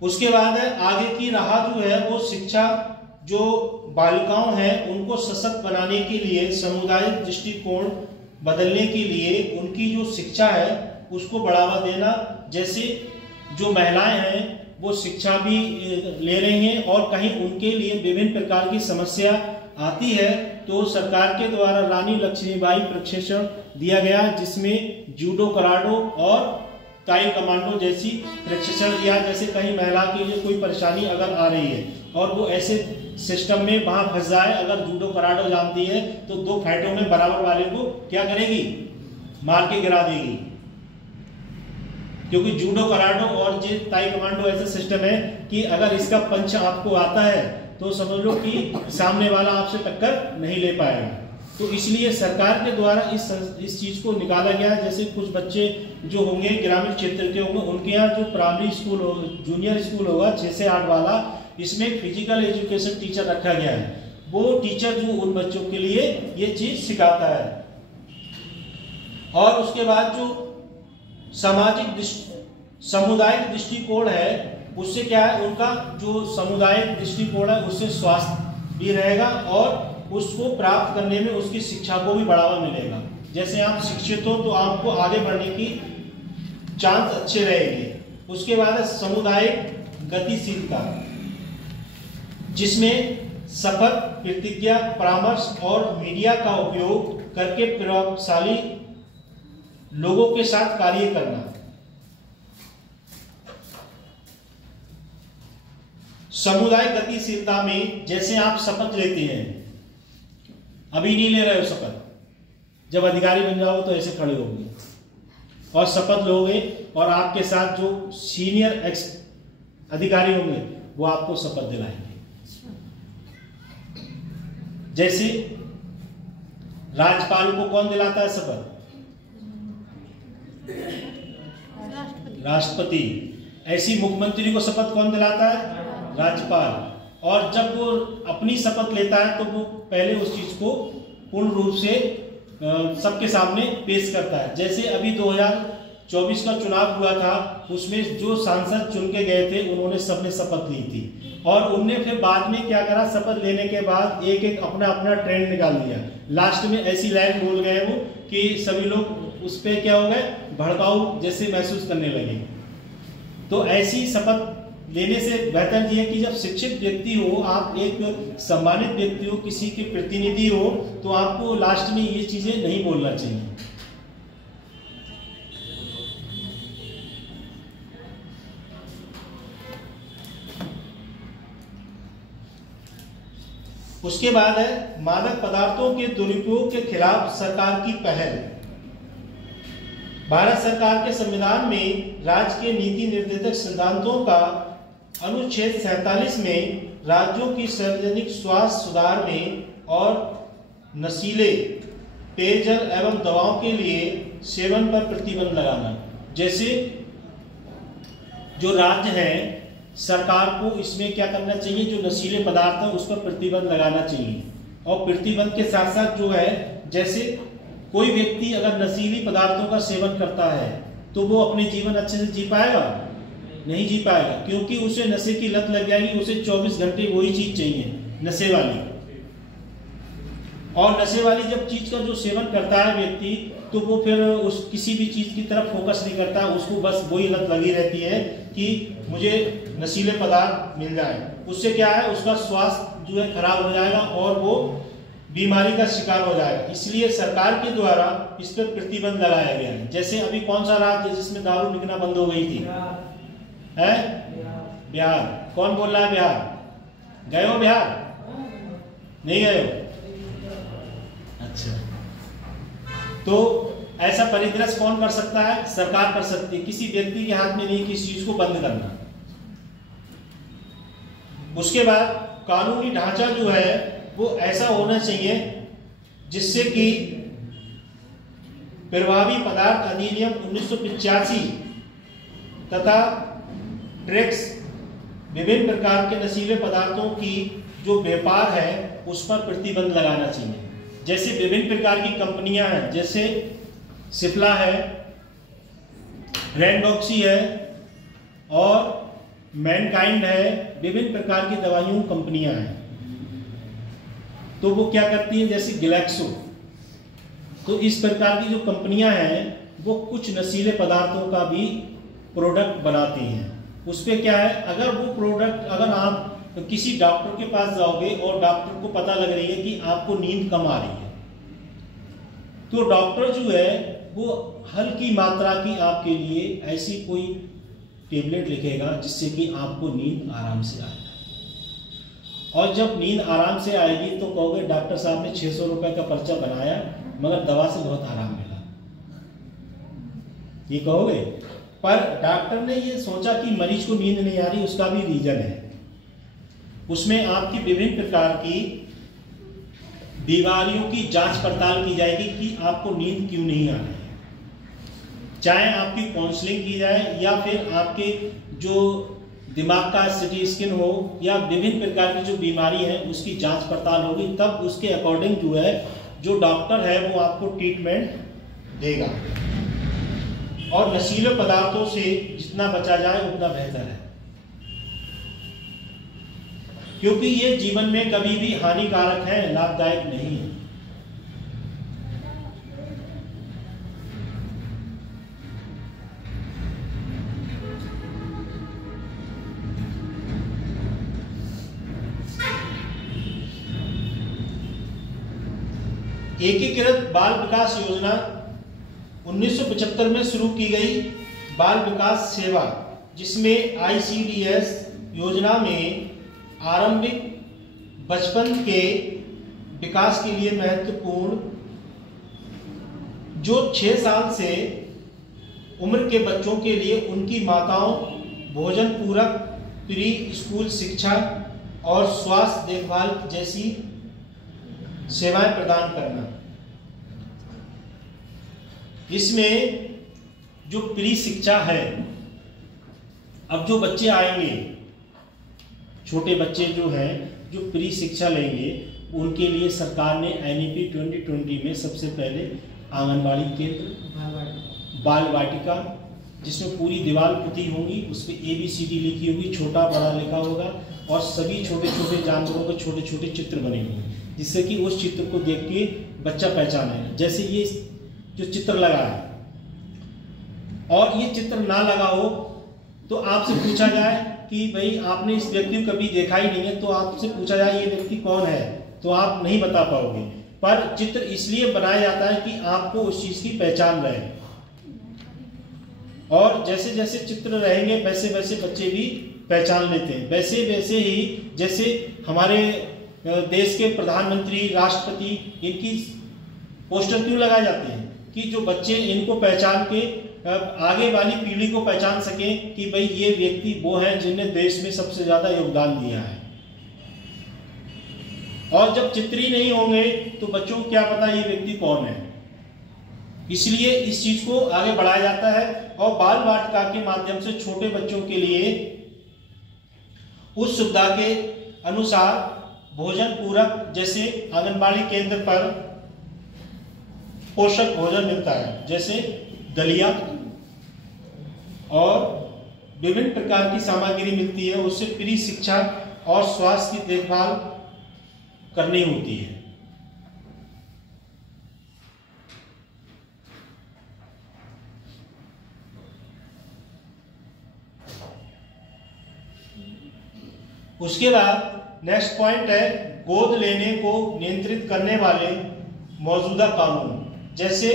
उसके बाद है आगे की राह जो है वो शिक्षा जो बालिकाओं हैं उनको सशक्त बनाने के लिए, सामुदायिक दृष्टिकोण बदलने के लिए उनकी जो शिक्षा है उसको बढ़ावा देना। जैसे जो महिलाएं हैं वो शिक्षा भी ले रही हैं और कहीं उनके लिए विभिन्न प्रकार की समस्या आती है तो सरकार के द्वारा रानी लक्ष्मीबाई प्रशिक्षण दिया गया, जिसमें जूडो, कराटे और ताई कमांडो जैसी प्रशिक्षण दिया। जैसे कहीं महिला के लिए कोई परेशानी अगर आ रही है और वो ऐसे सिस्टम में वहां फंस जाए, अगर जूडो कराटे जानती है तो 2 फाइटों में बराबर वाले को क्या करेगी, मार के गिरा देगी। क्योंकि जूडो, कराटे और जे ताई कमांडो ऐसा सिस्टम है कि अगर इसका पंच आपको आता है तो समझ लो कि सामने वाला आपसे टक्कर नहीं ले पाएगा। तो इसलिए सरकार के द्वारा इस चीज को निकाला गया। जैसे कुछ बच्चे जो होंगे ग्रामीण क्षेत्र के होंगे, उनके यहाँ जो प्राइमरी स्कूल हो, जूनियर स्कूल होगा 6 से 8 वाला, इसमें फिजिकल एजुकेशन टीचर रखा गया है। वो टीचर जो उन बच्चों के लिए ये चीज सिखाता है। और उसके बाद जो सामुदायिक दृष्टिकोण है उससे क्या है, उनका जो सामुदायिक दृष्टिकोण है उससे स्वास्थ्य भी रहेगा और उसको प्राप्त करने में उसकी शिक्षा को भी बढ़ावा मिलेगा। जैसे आप शिक्षित हो तो आपको आगे बढ़ने की चांस अच्छे रहेंगे। उसके बाद है सामुदायिक गतिशीलता, जिसमें शपथ, प्रतिज्ञा, परामर्श और मीडिया का उपयोग करके प्रभावशाली लोगों के साथ कार्य करना। सामुदायिक गतिशीलता में जैसे आप शपथ लेते हैं, अभी नहीं ले रहे हो शपथ, जब अधिकारी बन जाओ तो ऐसे खड़े होंगे और शपथ लोगे और आपके साथ जो सीनियर अधिकारी होंगे वो आपको शपथ दिलाएंगे। जैसे राज्यपाल को कौन दिलाता है शपथ? राष्ट्रपति। ऐसी मुख्यमंत्री को शपथ कौन दिलाता है? राज्यपाल। और जब वो अपनी शपथ लेता है तो वो पहले उस चीज को पूर्ण रूप से सबके सामने पेश करता है। जैसे अभी 2024 का चुनाव हुआ था, उसमें जो सांसद चुन के गए थे उन्होंने सबने शपथ ली थी और उनने फिर बाद में क्या करा, शपथ लेने के बाद एक एक अपना अपना ट्रेंड निकाल दिया। लास्ट में ऐसी लाइन बोल गए वो कि सभी लोग उस पर क्या हो गए, भड़काऊ जैसे महसूस करने लगे। तो ऐसी शपथ लेने से बेहतर ये है कि जब शिक्षित व्यक्ति हो, आप एक सम्मानित व्यक्ति हो, किसी के प्रतिनिधि हो, तो आपको लास्ट में ये चीजें नहीं बोलना चाहिए। उसके बाद है मादक पदार्थों के दुरुपयोग के खिलाफ सरकार की पहल। भारत सरकार के संविधान में राज्य के नीति निर्देशक सिद्धांतों का अनुच्छेद 47 में राज्यों की सार्वजनिक स्वास्थ्य सुधार में और नशीले पेयजल एवं दवाओं के लिए सेवन पर प्रतिबंध लगाना। जैसे जो राज्य हैं, सरकार को इसमें क्या करना चाहिए, जो नशीले पदार्थ हैं उस पर प्रतिबंध लगाना चाहिए। और प्रतिबंध के साथ साथ जो है, जैसे कोई व्यक्ति अगर नशीली पदार्थों का सेवन करता है तो वो अपने जीवन अच्छे से जी पाएगा? नहीं जी पाएगा, क्योंकि उसे नशे की लत लग जाएगी। उसे 24 घंटे वही चीज चाहिए, नशे वाली। और नशे वाली जब चीज का जो सेवन करता है व्यक्ति, तो वो फिर उस किसी भी चीज की तरफ फोकस नहीं करता, उसको बस वही लत लगी रहती है कि मुझे नशीले पदार्थ मिल जाए। उससे क्या है, उसका स्वास्थ्य जो है खराब हो जाएगा और वो बीमारी का शिकार हो जाएगा। इसलिए सरकार के द्वारा इस पर प्रतिबंध लगाया गया है। जैसे अभी कौन सा राज्य जिसमें दारू बिकना बंद हो गई थी? है बिहार। कौन बोल रहा है बिहार? गए हो बिहार? नहीं गए हो? अच्छा, तो ऐसा परिदृश्य कौन कर सकता है? सरकार कर सकती है। किसी व्यक्ति के हाथ में नहीं किसी चीज को बंद करना। उसके बाद कानूनी ढांचा जो है वो ऐसा होना चाहिए जिससे कि प्रभावी पदार्थ अधिनियम 1985 तथा ट्रैक्स विभिन्न प्रकार के नशीले पदार्थों की जो व्यापार है उस पर प्रतिबंध लगाना चाहिए। जैसे विभिन्न प्रकार की कंपनियां हैं, जैसे सिप्ला है, रैंडॉक्सी है और मैनकाइंड है, विभिन्न प्रकार की दवाइयों कंपनियां हैं। तो वो क्या करती है, जैसे ग्लैक्सो, तो इस प्रकार की जो कंपनियां हैं वो कुछ नशीले पदार्थों का भी प्रोडक्ट बनाती हैं। उस पर क्या है, अगर वो प्रोडक्ट, अगर आप किसी डॉक्टर के पास जाओगे और डॉक्टर को पता लग रही है कि आपको नींद कम आ रही है, तो डॉक्टर जो है वो हल्की मात्रा की आपके लिए ऐसी कोई टेबलेट लिखेगा जिससे कि आपको नींद आराम से आए। और जब नींद आराम से आएगी तो कहोगे डॉक्टर साहब ने 600 रुपए का पर्चा बनाया मगर दवा से बहुत आराम मिला, ये कहोगे। पर डॉक्टर ने ये सोचा कि मरीज को नींद नहीं आ रही, उसका भी रीजन है। उसमें आपकी विभिन्न प्रकार की बीमारियों की जांच पड़ताल की जाएगी कि आपको नींद क्यों नहीं आ रही है, चाहे आपकी काउंसलिंग की जाए या फिर आपके जो दिमाग का सिटी स्कैन हो या विभिन्न प्रकार की जो बीमारी है उसकी जांच पड़ताल होगी, तब उसके अकॉर्डिंग जो है जो डॉक्टर है वो आपको ट्रीटमेंट देगा। और नशीले पदार्थों से जितना बचा जाए उतना बेहतर है, क्योंकि ये जीवन में कभी भी हानिकारक है, लाभदायक नहीं है। एकीकृत बाल विकास योजना 1975 में शुरू की गई बाल विकास सेवा, जिसमें ICDS योजना में आरंभिक बचपन के विकास के लिए महत्वपूर्ण जो 6 साल से उम्र के बच्चों के लिए उनकी माताओं भोजन पूरक प्री स्कूल शिक्षा और स्वास्थ्य देखभाल जैसी सेवाएं प्रदान करना। इसमें जो प्री शिक्षा है, अब जो बच्चे आएंगे, छोटे बच्चे जो हैं जो प्री शिक्षा लेंगे, उनके लिए सरकार ने NEP 2020 में सबसे पहले आंगनबाड़ी केंद्र, बाल वाटिका, जिसमें पूरी दीवार पुती होगी, उस पर ABCD लिखी होगी, छोटा बड़ा लिखा होगा और सभी छोटे छोटे जानवरों के छोटे छोटे चित्र बने होंगे, जिससे कि उस चित्र को देख के बच्चा पहचाने। जैसे ये जो चित्र लगा है और ये चित्र ना लगा हो तो आपसे पूछा जाए कि भाई आपने इस व्यक्ति को कभी देखा ही नहीं है, तो आपसे पूछा जाए ये व्यक्ति कौन है, तो आप नहीं बता पाओगे। पर चित्र इसलिए बनाया जाता है कि आपको उस चीज की पहचान रहे, और जैसे जैसे चित्र रहेंगे वैसे वैसे बच्चे भी पहचान लेते हैं। वैसे वैसे ही जैसे हमारे देश के प्रधानमंत्री, राष्ट्रपति, इनकी पोस्टर क्यों लगाए जाते हैं कि जो बच्चे इनको पहचान के आगे वाली पीढ़ी को पहचान सके कि भाई ये व्यक्ति वो हैं जिन्होंने देश में सबसे ज्यादा योगदान दिया है। और जब चित्र ही नहीं होंगे तो बच्चों को क्या पता ये व्यक्ति कौन है। इसलिए इस चीज को आगे बढ़ाया जाता है और बाल वाटिका के माध्यम से छोटे बच्चों के लिए उस सुविधा के अनुसार भोजन पूरक, जैसे आंगनबाड़ी केंद्र पर पोषक भोजन मिलता है, जैसे दलिया और विभिन्न प्रकार की सामग्री मिलती है। उससे प्री शिक्षा और स्वास्थ्य की देखभाल करनी होती है। उसके बाद नेक्स्ट पॉइंट है गोद लेने को नियंत्रित करने वाले मौजूदा कानून, जैसे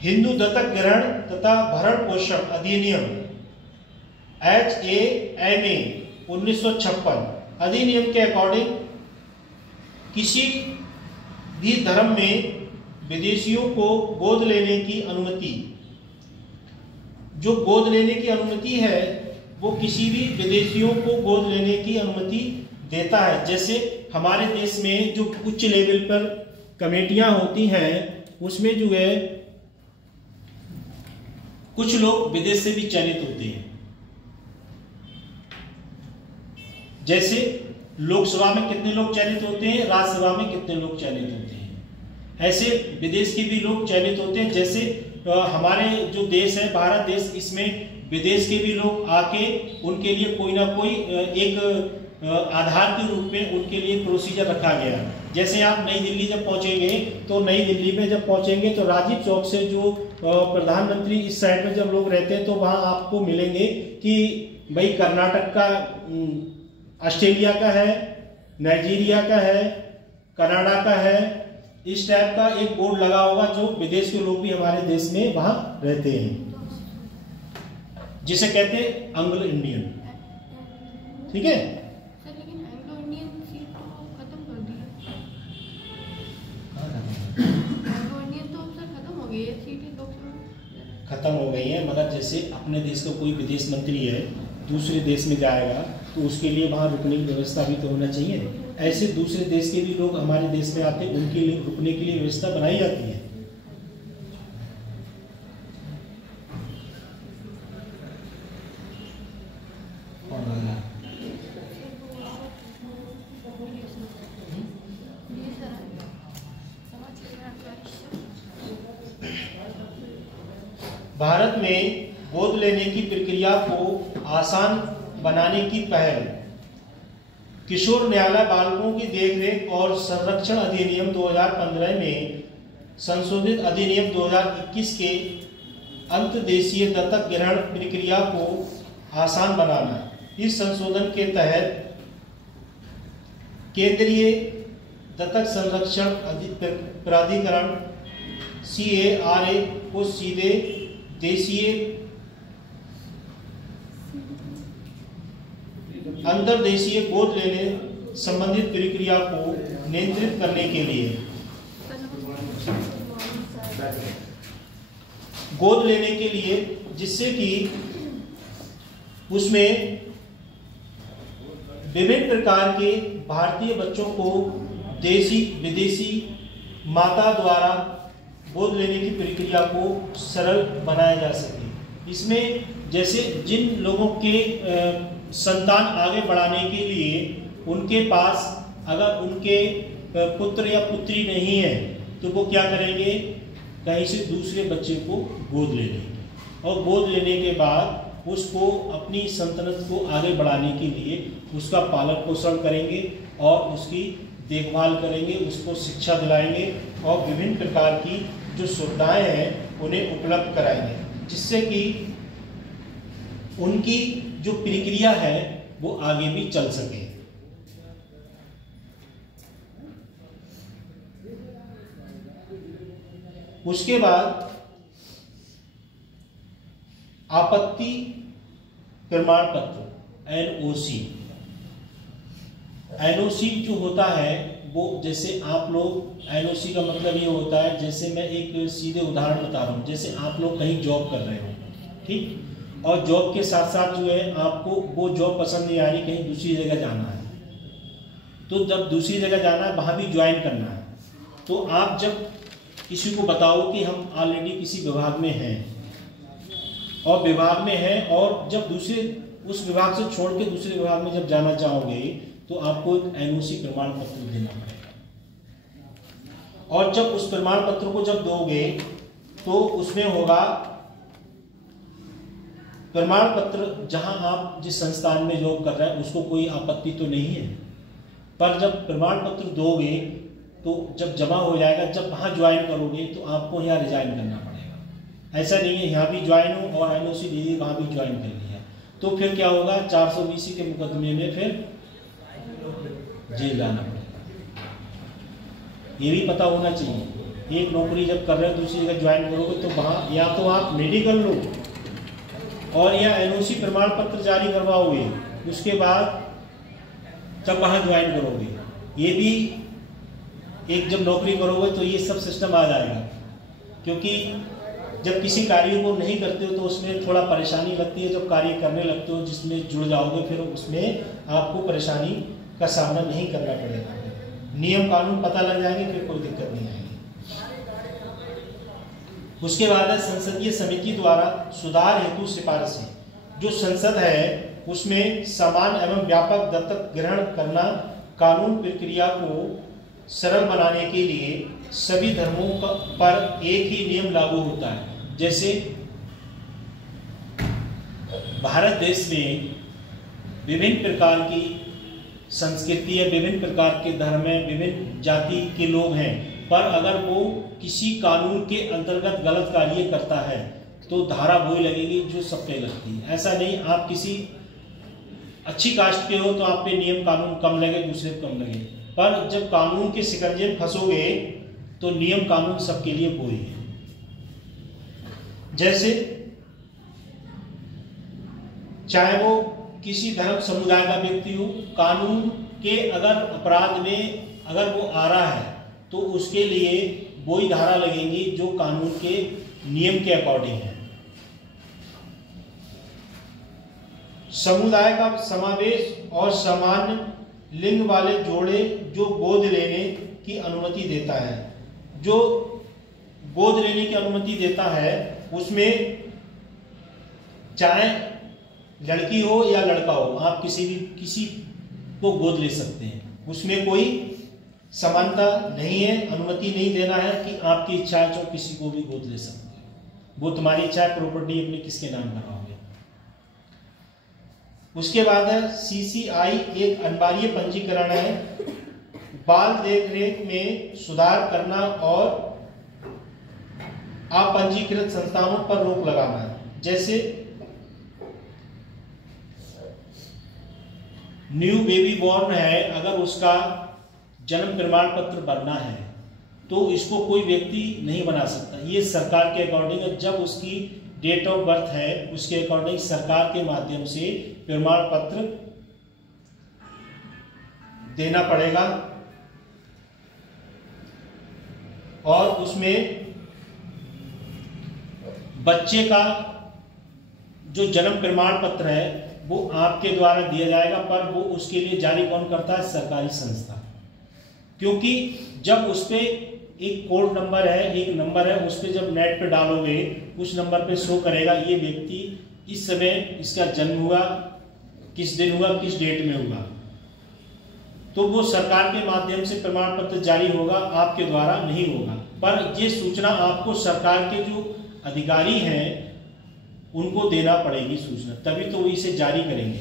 हिंदू दत्तक ग्रहण तथा भरण पोषण अधिनियम HAMA 1956 अधिनियम के अकॉर्डिंग किसी भी धर्म में विदेशियों को गोद लेने की अनुमति, जो गोद लेने की अनुमति है वो किसी भी विदेशियों को गोद लेने की अनुमति देता है। जैसे हमारे देश में जो उच्च लेवल पर कमेटियां होती हैं उसमें जो है कुछ लोग विदेश से भी चयनित होते हैं। जैसे लोकसभा में कितने लोग चयनित होते हैं, राज्यसभा में कितने लोग चयनित होते हैं, ऐसे विदेश के भी लोग चयनित होते हैं। जैसे हमारे जो देश है भारत देश, इसमें विदेश के भी लोग आके उनके लिए कोई ना कोई एक आधार के रूप में उनके लिए प्रोसीजर रखा गया। जैसे आप नई दिल्ली जब पहुंचेंगे तो नई दिल्ली में जब पहुंचेंगे तो राजीव चौक से जो प्रधानमंत्री इस साइड में जब लोग रहते हैं तो वहाँ आपको मिलेंगे कि भाई कर्नाटक का, ऑस्ट्रेलिया का है, नाइजीरिया का है, कनाडा का है, इस टाइप का एक बोर्ड लगा होगा जो विदेश के लोग भी हमारे देश में वहाँ रहते हैं, जिसे कहते हैं एंग्लो इंडियन। ठीक है, लेकिन एंग्लो इंडियन सीट तो खत्म कर दी। एंग्लो इंडियन तो सर खत्म हो गई है, सीटें लोकसभा खत्म हो गई है, मगर जैसे अपने देश का कोई विदेश मंत्री है दूसरे देश में जाएगा तो उसके लिए वहाँ रुकने की व्यवस्था भी तो होना चाहिए। ऐसे दूसरे देश के भी लोग हमारे देश में आते हैं, उनके लिए रुकने के लिए व्यवस्था बनाई जाती है। भारत में गोद लेने की प्रक्रिया को आसान बनाने की पहल किशोर न्यायालय बालकों की देखरेख और संरक्षण अधिनियम 2015 में संशोधित अधिनियम 2021 के अंतर्देशीय दत्तक ग्रहण प्रक्रिया को आसान बनाना। इस संशोधन के तहत केंद्रीय दत्तक संरक्षण प्राधिकरण CARA को सीधे देशीय अंतर्देशीय गोद लेने संबंधित प्रक्रिया को नियंत्रित करने के लिए गोद लेने के लिए, जिससे कि उसमें विभिन्न प्रकार के भारतीय बच्चों को देशी विदेशी माता द्वारा गोद लेने की प्रक्रिया को सरल बनाया जा सके। इसमें जैसे जिन लोगों के संतान आगे बढ़ाने के लिए उनके पास अगर उनके पुत्र या पुत्री नहीं है तो वो क्या करेंगे, कहीं से दूसरे बच्चे को गोद ले लेंगे और गोद लेने के बाद उसको अपनी सल्तनत को आगे बढ़ाने के लिए उसका पालन पोषण करेंगे और उसकी देखभाल करेंगे, उसको शिक्षा दिलाएंगे और विभिन्न प्रकार की जो सुविधाएं हैं उन्हें उपलब्ध कराएंगे, जिससे कि उनकी जो प्रक्रिया है वो आगे भी चल सके। उसके बाद आपत्ति प्रमाण पत्र NOC जो होता है वो, जैसे आप लोग NOC का मतलब ये होता है, जैसे मैं एक सीधे उदाहरण बता रहा हूँ, जैसे आप लोग कहीं जॉब कर रहे हो, ठीक, और जॉब के साथ साथ जो है आपको वो जॉब पसंद नहीं आ रही, कहीं दूसरी जगह जाना है, तो जब दूसरी जगह जाना है वहाँ भी ज्वाइन करना है, तो आप जब किसी को बताओ कि हम ऑलरेडी किसी विभाग में हैं और विभाग में हैं और जब दूसरे उस विभाग से छोड़ के दूसरे विभाग में जब जाना चाहोगे तो आपको एक NOC प्रमाण पत्र देना पड़ेगा, और जब उस प्रमाण पत्र को जब दोगे तो उसमें होगा प्रमाण पत्र, जहां आप जिस संस्थान में जॉब कर रहे हैं उसको कोई आपत्ति तो नहीं है, पर जब प्रमाण पत्र दोगे तो जब जमा हो जाएगा, जब वहां ज्वाइन करोगे तो आपको यहाँ रिजाइन करना पड़ेगा। ऐसा नहीं है यहाँ भी ज्वाइन हो और NOC दे दी वहां भी ज्वाइन कर लिया, तो फिर क्या होगा, 420 के मुकदमे में फिर जेल जाना पड़ेगा। ये भी पता होना चाहिए, एक नौकरी जब कर रहे हो दूसरी जगह ज्वाइन करोगे तो वहाँ या तो आप मेडिकल लो और या NOC प्रमाण पत्र जारी करवाओगे, उसके बाद जब वहाँ ज्वाइन करोगे, ये भी एक जब नौकरी करोगे तो ये सब सिस्टम आ जाएगा, क्योंकि जब किसी कार्य को नहीं करते हो तो उसमें थोड़ा परेशानी लगती है, जब कार्य करने लगते हो जिसमें जुड़ जाओगे फिर उसमें आपको परेशानी का सामना नहीं करना पड़ेगा, नियम कानून पता लग जाएंगे, फिर कोई दिक्कत नहीं आएगी। उसके बाद है संसदीय समिति द्वारा सुधार हेतु सिफारिशें। जो संसद है उसमें समान एवं व्यापक दत्तक ग्रहण करना कानून प्रक्रिया को सरल बनाने के लिए सभी धर्मों पर एक ही नियम लागू होता है। जैसे भारत देश में विभिन्न प्रकार की संस्कृति है, विभिन्न प्रकार के धर्म है, विभिन्न जाति के लोग हैं, पर अगर वो किसी कानून के अंतर्गत गलत कार्य करता है तो धारा वही लगेगी जो सब पे लगती है। ऐसा नहीं आप किसी अच्छी कास्ट के हो तो आप पे नियम कानून कम लगे, दूसरे कम लगे, पर जब कानून के शिकंजे में फंसोगे तो नियम कानून सबके लिए वही है। जैसे चाहे वो किसी धर्म समुदाय का व्यक्ति हो, कानून के अगर अपराध में अगर वो आ रहा है तो उसके लिए वही धारा लगेंगी जो कानून के नियम के अकॉर्डिंग है। समुदाय का समावेश और सामान्य लिंग वाले जोड़े जो गोद लेने की अनुमति देता है, जो गोद लेने की अनुमति देता है उसमें चाहे लड़की हो या लड़का हो, आप किसी को गोद ले सकते हैं, उसमें कोई समानता नहीं है। अनुमति नहीं देना है कि आपकी इच्छा है तो किसी को भी गोद ले सकते हैं, वो तुम्हारी इच्छा है, प्रॉपर्टी अपने किसके नाम कराओगे। उसके बाद है CCI, एक अनिवार्य पंजीकरण है, बाल देखरेख में सुधार करना और अपंजीकृत संस्थानों पर रोक लगाना है। जैसे न्यू बेबी बॉर्न है, अगर उसका जन्म प्रमाण पत्र बनना है तो इसको कोई व्यक्ति नहीं बना सकता, ये सरकार के अकॉर्डिंग है। जब उसकी डेट ऑफ बर्थ है उसके अकॉर्डिंग सरकार के माध्यम से प्रमाण पत्र देना पड़ेगा और उसमें बच्चे का जो जन्म प्रमाण पत्र है वो आपके द्वारा दिया जाएगा, पर वो उसके लिए जारी कौन करता है? सरकारी संस्था। क्योंकि जब उस पे एक कोड नंबर है, एक नंबर है, उस पे जब नेट पे डालोगे उस नंबर पे शो करेगा ये व्यक्ति इस समय इसका जन्म हुआ, किस दिन हुआ, किस डेट में हुआ, तो वो सरकार के माध्यम से प्रमाण पत्र जारी होगा, आपके द्वारा नहीं होगा। पर ये सूचना आपको सरकार के जो अधिकारी हैं उनको देना पड़ेगी सूचना, तभी तो वो इसे जारी करेंगे।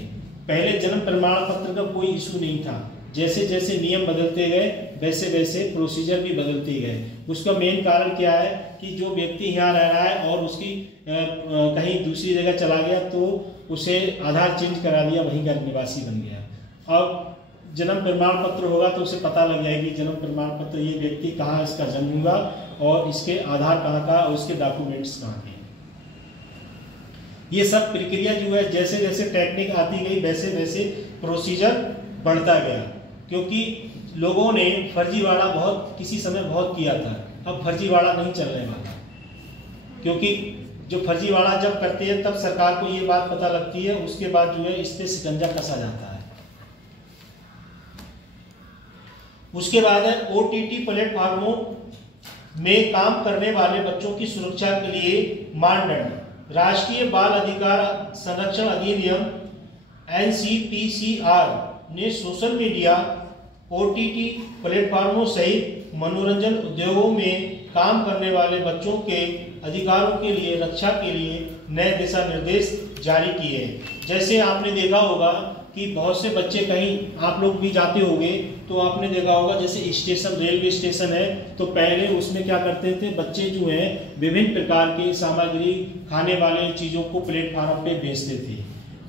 पहले जन्म प्रमाण पत्र का कोई इशू नहीं था, जैसे जैसे नियम बदलते गए वैसे वैसे प्रोसीजर भी बदलते गए। उसका मेन कारण क्या है कि जो व्यक्ति यहाँ रह रहा है और उसकी कहीं दूसरी जगह चला गया तो उसे आधार चेंज करा दिया, वहीं का निवासी बन गया। और जन्म प्रमाण पत्र होगा तो उसे पता लग जाएगी जन्म प्रमाण पत्र ये व्यक्ति कहाँ इसका जन्म हुआ और इसके आधार कहाँ का और उसके डॉक्यूमेंट्स कहाँ के। ये सब प्रक्रिया जो है जैसे जैसे टेक्निक आती गई वैसे वैसे प्रोसीजर बढ़ता गया, क्योंकि लोगों ने फर्जीवाड़ा बहुत किसी समय बहुत किया था। अब फर्जीवाड़ा नहीं चलने वाला, क्योंकि जो फर्जीवाड़ा जब करते हैं तब सरकार को ये बात पता लगती है, उसके बाद जो है इस पे शिकंजा कसा जाता है। उसके बाद है OTT प्लेटफॉर्मों में काम करने वाले बच्चों की सुरक्षा के लिए मानदंड। राष्ट्रीय बाल अधिकार संरक्षण अधिनियम NCPCR ने सोशल मीडिया, OTT प्लेटफॉर्मों सहित मनोरंजन उद्योगों में काम करने वाले बच्चों के अधिकारों के लिए रक्षा के लिए नए दिशा निर्देश जारी किए। जैसे आपने देखा होगा कि बहुत से बच्चे कहीं आप लोग भी जाते होंगे तो आपने देखा होगा जैसे स्टेशन, रेलवे स्टेशन है, तो पहले उसमें क्या करते थे बच्चे जो हैं विभिन्न प्रकार की सामग्री खाने वाले चीज़ों को प्लेटफार्म पे बेचते थे।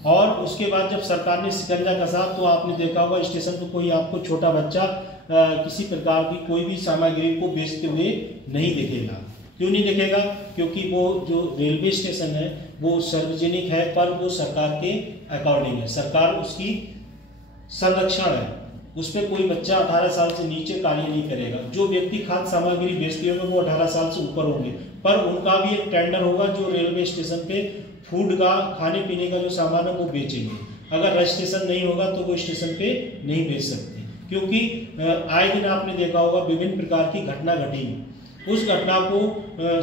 और उसके बाद जब सरकार ने शिकंजा कसा तो आपने देखा होगा स्टेशन पर कोई आपको छोटा बच्चा किसी प्रकार की कोई भी सामग्री को बेचते हुए नहीं दिखेगा। क्यों नहीं दिखेगा? क्योंकि वो जो रेलवे स्टेशन है वो सार्वजनिक है, पर वो सरकार के अकॉर्डिंग है, सरकार उसकी संरक्षण है, उस पर कोई बच्चा 18 साल से नीचे कार्य नहीं करेगा। जो व्यक्ति खाद्य सामग्री बेचते होंगे वो 18 साल से ऊपर होंगे, पर उनका भी एक टेंडर होगा जो रेलवे स्टेशन पे फूड का, खाने पीने का जो सामान है वो बेचेंगे। अगर रजिस्ट्रेशन नहीं होगा तो वो स्टेशन पे नहीं बेच सकते, क्योंकि आए दिन आपने देखा होगा विभिन्न प्रकार की घटना घटी। उस घटना को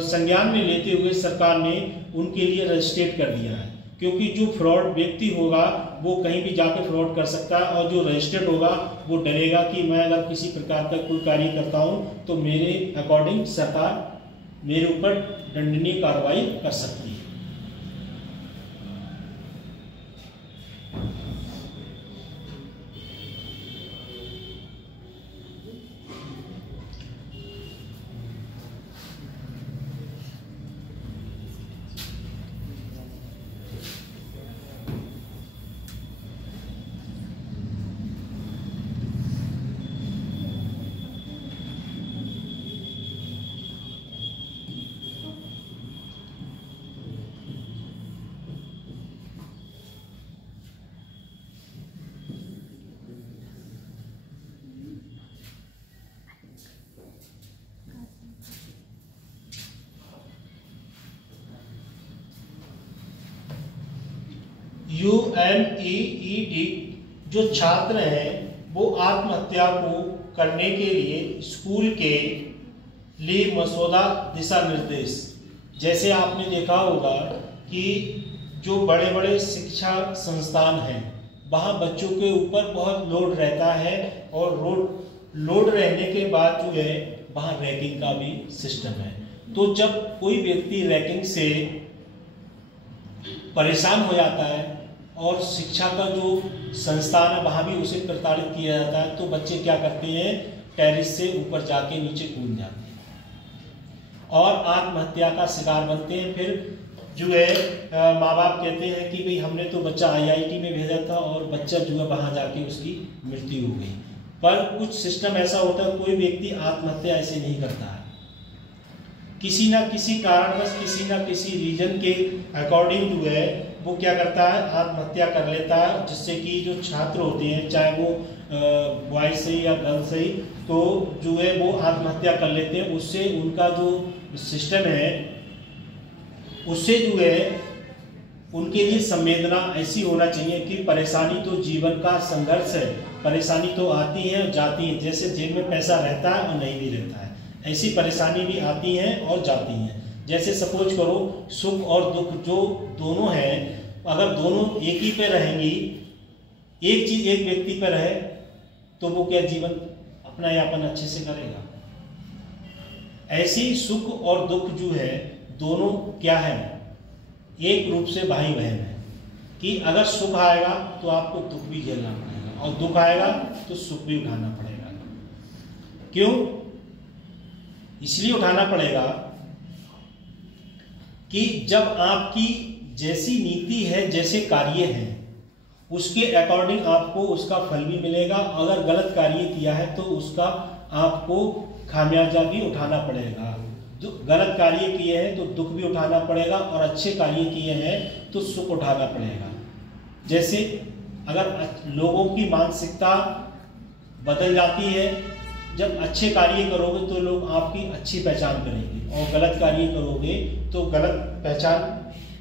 संज्ञान में लेते हुए सरकार ने उनके लिए रजिस्ट्रेट कर दिया है, क्योंकि जो फ्रॉड व्यक्ति होगा वो कहीं भी जाके फ्रॉड कर सकता है, और जो रजिस्टर्ड होगा वो डरेगा कि मैं अगर किसी प्रकार का कोई कार्य करता हूँ तो मेरे अकॉर्डिंग सरकार मेरे ऊपर दंडनीय कार्रवाई कर सकती है। UMEED जो छात्र हैं वो आत्महत्या को करने के लिए स्कूल के लिए मसौदा दिशा निर्देश, जैसे आपने देखा होगा कि जो बड़े बड़े शिक्षा संस्थान हैं वहाँ बच्चों के ऊपर बहुत लोड रहता है और लोड रहने के बाद जो है वहाँ रैगिंग का भी सिस्टम है। तो जब कोई व्यक्ति रैगिंग से परेशान हो जाता है और शिक्षा का जो संस्थान है वहाँ भी उसे प्रताड़ित किया जाता है, तो बच्चे क्या करते हैं, टेरिस से ऊपर जाके नीचे कूद जाते हैं और आत्महत्या का शिकार बनते हैं। फिर जो है माँ बाप कहते हैं कि भाई हमने तो बच्चा IIT में भेजा था और बच्चा जो है वहाँ जाके उसकी मृत्यु हो गई। पर कुछ सिस्टम ऐसा होता है, कोई व्यक्ति आत्महत्या ऐसे नहीं करता है, किसी ना किसी कारणवश किसी ना किसी रीजन के अकॉर्डिंग जो है वो क्या करता है, आत्महत्या कर लेता है, जिससे कि जो छात्र होते हैं चाहे वो बॉयज से या गर्ल्स से, तो जो है वो आत्महत्या कर लेते हैं। उससे उनका जो सिस्टम है उससे जो है उनके लिए संवेदना ऐसी होना चाहिए कि परेशानी तो जीवन का संघर्ष है, परेशानी तो आती है और जाती है, जैसे जेब में पैसा रहता है और नहीं भी रहता है, ऐसी परेशानी भी आती हैं और जाती हैं। जैसे सपोज करो सुख और दुख जो दोनों हैं, अगर दोनों एक ही पे रहेंगी, एक चीज एक व्यक्ति पे रहे तो वो क्या जीवन अपना यापन अच्छे से करेगा। ऐसी सुख और दुख जो है दोनों क्या है, एक रूप से भाई बहन है कि अगर सुख आएगा तो आपको दुख भी झेलना पड़ेगा और दुख आएगा तो सुख भी उठाना पड़ेगा। क्यों? इसलिए उठाना पड़ेगा कि जब आपकी जैसी नीति है, जैसे कार्य हैं, उसके अकॉर्डिंग आपको उसका फल भी मिलेगा। अगर गलत कार्य किया है तो उसका आपको खामियाजा भी उठाना पड़ेगा। गलत कार्य किए हैं तो दुख भी उठाना पड़ेगा और अच्छे कार्य किए हैं तो सुख उठाना पड़ेगा। जैसे अगर लोगों की मानसिकता बदल जाती है, जब अच्छे कार्य करोगे तो लोग आपकी अच्छी पहचान करेंगे और गलत कार्य करोगे तो गलत पहचान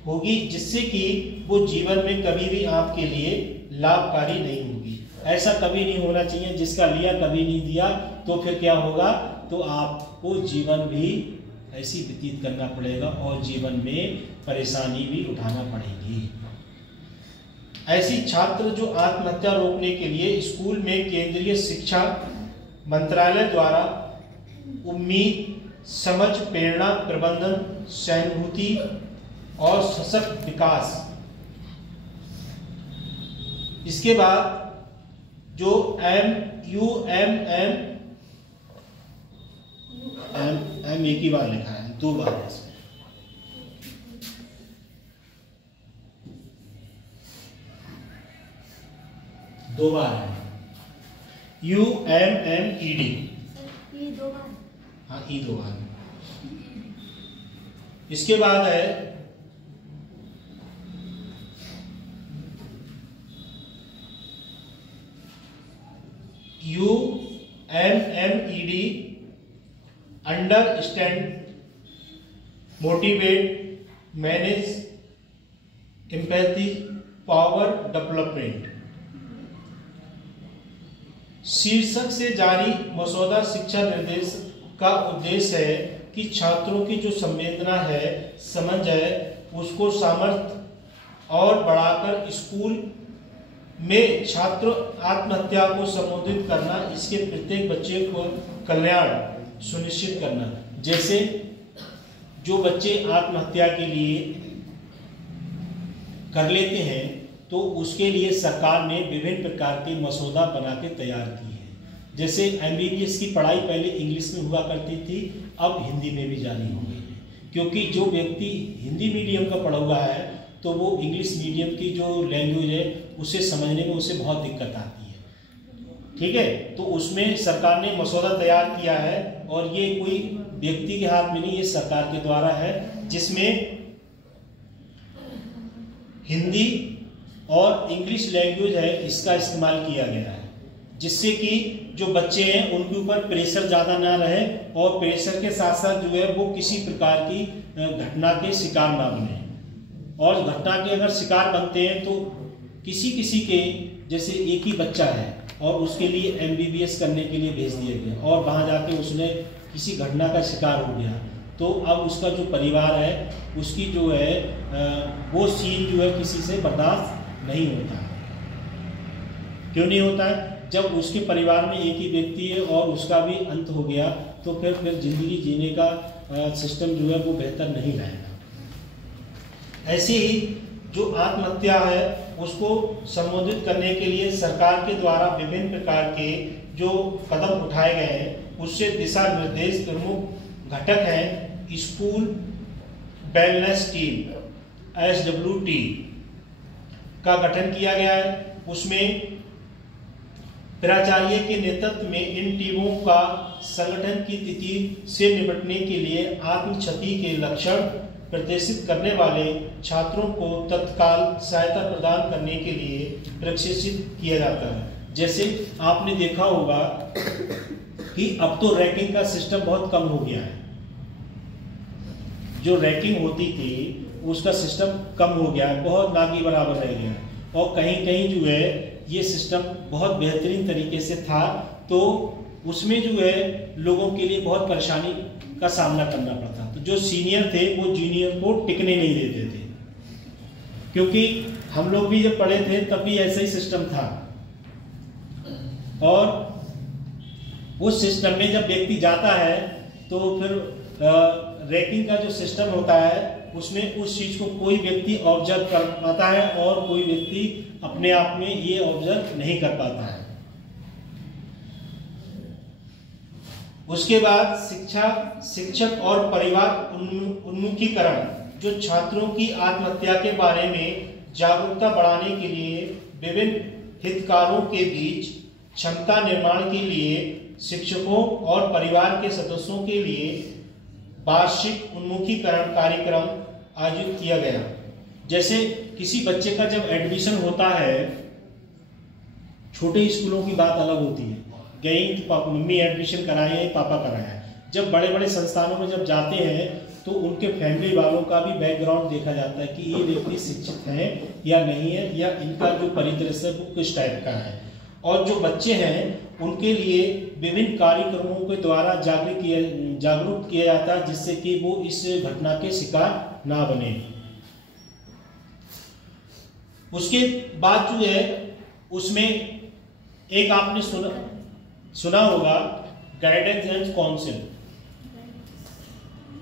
होगी, जिससे कि वो जीवन में कभी भी आपके लिए लाभकारी नहीं होगी। ऐसा कभी नहीं होना चाहिए, जिसका लिया कभी नहीं दिया, तो फिर क्या होगा, तो आपको जीवन भी ऐसी व्यतीत करना पड़ेगा और जीवन में परेशानी भी उठाना पड़ेगी। ऐसी छात्र जो आत्महत्या रोकने के लिए स्कूल में केंद्रीय शिक्षा मंत्रालय द्वारा उम्मीद, समझ, प्रेरणा, प्रबंधन, सहानुभूति और सशक्त विकास, इसके बाद जो MUMM एक ही बार लिखा है, 2 बार है इसमें, दो बार है UMMED, ये 2 बार, हाँ ई 2 बार। इसके बाद है UMMED understand, motivate, manage, empathy, power development. शीर्षक से जारी मसौदा शिक्षा निर्देश का उद्देश्य है कि छात्रों की जो संवेदना है, समझ है, उसको सामर्थ्य और बढ़ाकर स्कूल में छात्र आत्महत्या को संबोधित करना, इसके प्रत्येक बच्चे को कल्याण सुनिश्चित करना। जैसे जो बच्चे आत्महत्या के लिए कर लेते हैं तो उसके लिए सरकार ने विभिन्न प्रकार के मसौदा बना के तैयार किए हैं। जैसे MBBS की पढ़ाई पहले इंग्लिश में हुआ करती थी, अब हिंदी में भी जारी हो गई है, क्योंकि जो व्यक्ति हिंदी मीडियम का पढ़ा हुआ है तो वो इंग्लिश मीडियम की जो लैंग्वेज है उसे समझने में उसे बहुत दिक्कत आती है। ठीक है, तो उसमें सरकार ने मसौदा तैयार किया है और ये कोई व्यक्ति के हाथ में नहीं, ये सरकार के द्वारा है, जिसमें हिंदी और इंग्लिश लैंग्वेज है इसका इस्तेमाल किया गया है, जिससे कि जो बच्चे हैं उनके ऊपर प्रेशर ज़्यादा ना रहे और प्रेशर के साथ साथ जो है वो किसी प्रकार की घटना के शिकार ना बने। और घटना के अगर शिकार बनते हैं तो किसी किसी के जैसे एक ही बच्चा है और उसके लिए MBBS करने के लिए भेज दिया गया और वहाँ जाके उसने किसी घटना का शिकार हो गया, तो अब उसका जो परिवार है उसकी जो है वो सीन जो है किसी से बर्दाश्त नहीं होता है। क्यों नहीं होता है? जब उसके परिवार में एक ही व्यक्ति है और उसका भी अंत हो गया तो फिर जिंदगी जीने का सिस्टम जो है वो बेहतर नहीं रहेगा। ऐसे ही जो आत्महत्या है उसको संबोधित करने के लिए सरकार के द्वारा विभिन्न प्रकार के जो कदम उठाए गए हैं उससे दिशा निर्देश प्रमुख घटक हैं स्कूल वेलनेस टीम SWT का गठन किया गया है। उसमें प्राचार्य के नेतृत्व में इन टीमों का संगठन की स्थिति से निपटने के लिए आत्म क्षति के लक्षण प्रदर्शित करने वाले छात्रों को तत्काल सहायता प्रदान करने के लिए प्रशिक्षित किया जाता है। जैसे आपने देखा होगा कि अब तो रैंकिंग का सिस्टम बहुत कम हो गया है। जो रैंकिंग होती थी उसका सिस्टम कम हो गया है, बहुत ना के बराबर रह गया है और कहीं कहीं जो है ये सिस्टम बहुत बेहतरीन तरीके से था, तो उसमें जो है लोगों के लिए बहुत परेशानी का सामना करना पड़ता। तो जो सीनियर थे वो जूनियर को टिकने नहीं देते थे, क्योंकि हम लोग भी जब पढ़े थे तब भी ऐसा ही सिस्टम था। और उस सिस्टम में जब व्यक्ति जाता है तो फिर रैंकिंग का जो सिस्टम होता है उसमें उस चीज को कोई व्यक्ति ऑब्जर्व कर पाता है और कोई व्यक्ति अपने आप में ये ऑब्जर्व नहीं कर पाता है। उसके बाद शिक्षक और परिवार उन्मुखीकरण, जो छात्रों की आत्महत्या के बारे में जागरूकता बढ़ाने के लिए विभिन्न हितधारकों के बीच क्षमता निर्माण के लिए शिक्षकों और परिवार के सदस्यों के लिए वार्षिक उन्मुखीकरण कार्यक्रम आयोजित किया गया। जैसे किसी बच्चे का जब एडमिशन होता है, छोटे स्कूलों की बात अलग होती है, गई तो मम्मी एडमिशन कराए या पापा कराया। जब बड़े बड़े संस्थानों में जब जाते हैं तो उनके फैमिली वालों का भी बैकग्राउंड देखा जाता है कि ये व्यक्ति शिक्षित है या नहीं है, या इनका जो परिदृश्य है वो किस टाइप का है। और जो बच्चे हैं उनके लिए विभिन्न कार्यक्रमों के द्वारा जागरूक किया जाता है, जिससे कि वो इस घटना के शिकार ना बने। उसके बाद जो है उसमें एक आपने सुना होगा गाइडेंस एंड काउंसिल।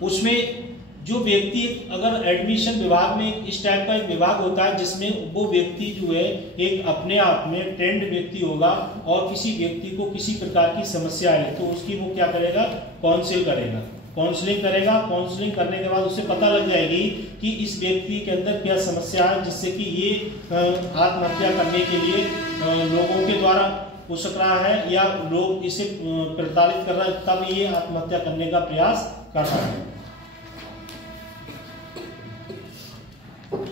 उसमें जो व्यक्ति अगर एडमिशन विभाग में इस टाइप का एक विभाग होता है जिसमें वो व्यक्ति जो है एक अपने आप में ट्रेंड व्यक्ति होगा और किसी व्यक्ति को किसी प्रकार की समस्या है तो उसकी वो क्या करेगा, काउंसिलिंग करेगा। काउंसलिंग करने के बाद उसे पता लग जाएगी कि इस व्यक्ति के अंदर क्या समस्या है, जिससे कि ये आत्महत्या करने के लिए लोगों के द्वारा उकस रहा है या लोग इसे प्रताड़ित कर रहा है, तब ये आत्महत्या करने का प्रयास कर रहा है।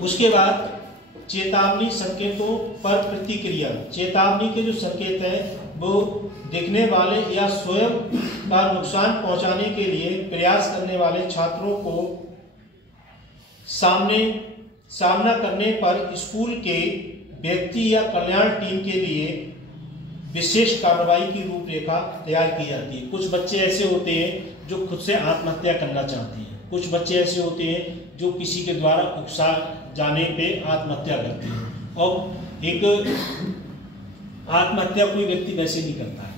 उसके बाद चेतावनी संकेतों पर प्रतिक्रिया। चेतावनी के जो संकेत हैं वो दिखने वाले या स्वयं का नुकसान पहुंचाने के लिए प्रयास करने वाले छात्रों को सामना करने पर स्कूल के व्यक्ति या कल्याण टीम के लिए विशेष कार्रवाई की रूपरेखा तैयार की जाती है। कुछ बच्चे ऐसे होते हैं जो खुद से आत्महत्या करना चाहते हैं, कुछ बच्चे ऐसे होते हैं जो किसी के द्वारा उकसा जाने पे आत्महत्या करते हैं। और एक आत्महत्या कोई व्यक्ति वैसे नहीं करता है,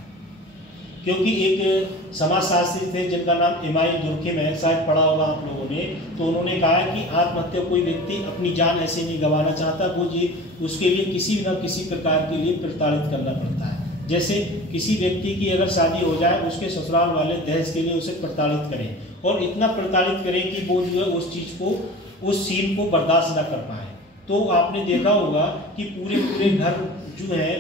क्योंकि एक समाजशास्त्री थे जिनका नाम एम.आई. दुर्खिम है, शायद पढ़ा होगा आप लोगों ने, तो उन्होंने कहा कि आत्महत्या कोई व्यक्ति अपनी जान ऐसे नहीं गंवाना चाहता, वो जी उसके लिए किसी न किसी प्रकार के लिए प्रताड़ित करना पड़ता है। जैसे किसी व्यक्ति की अगर शादी हो जाए, उसके ससुराल वाले दहेज के लिए उसे प्रताड़ित करें और इतना प्रताड़ित करें कि वो जो है उस चीज को, उस सीन को बर्दाश्त न कर पाए, तो आपने देखा होगा कि पूरे घर जो है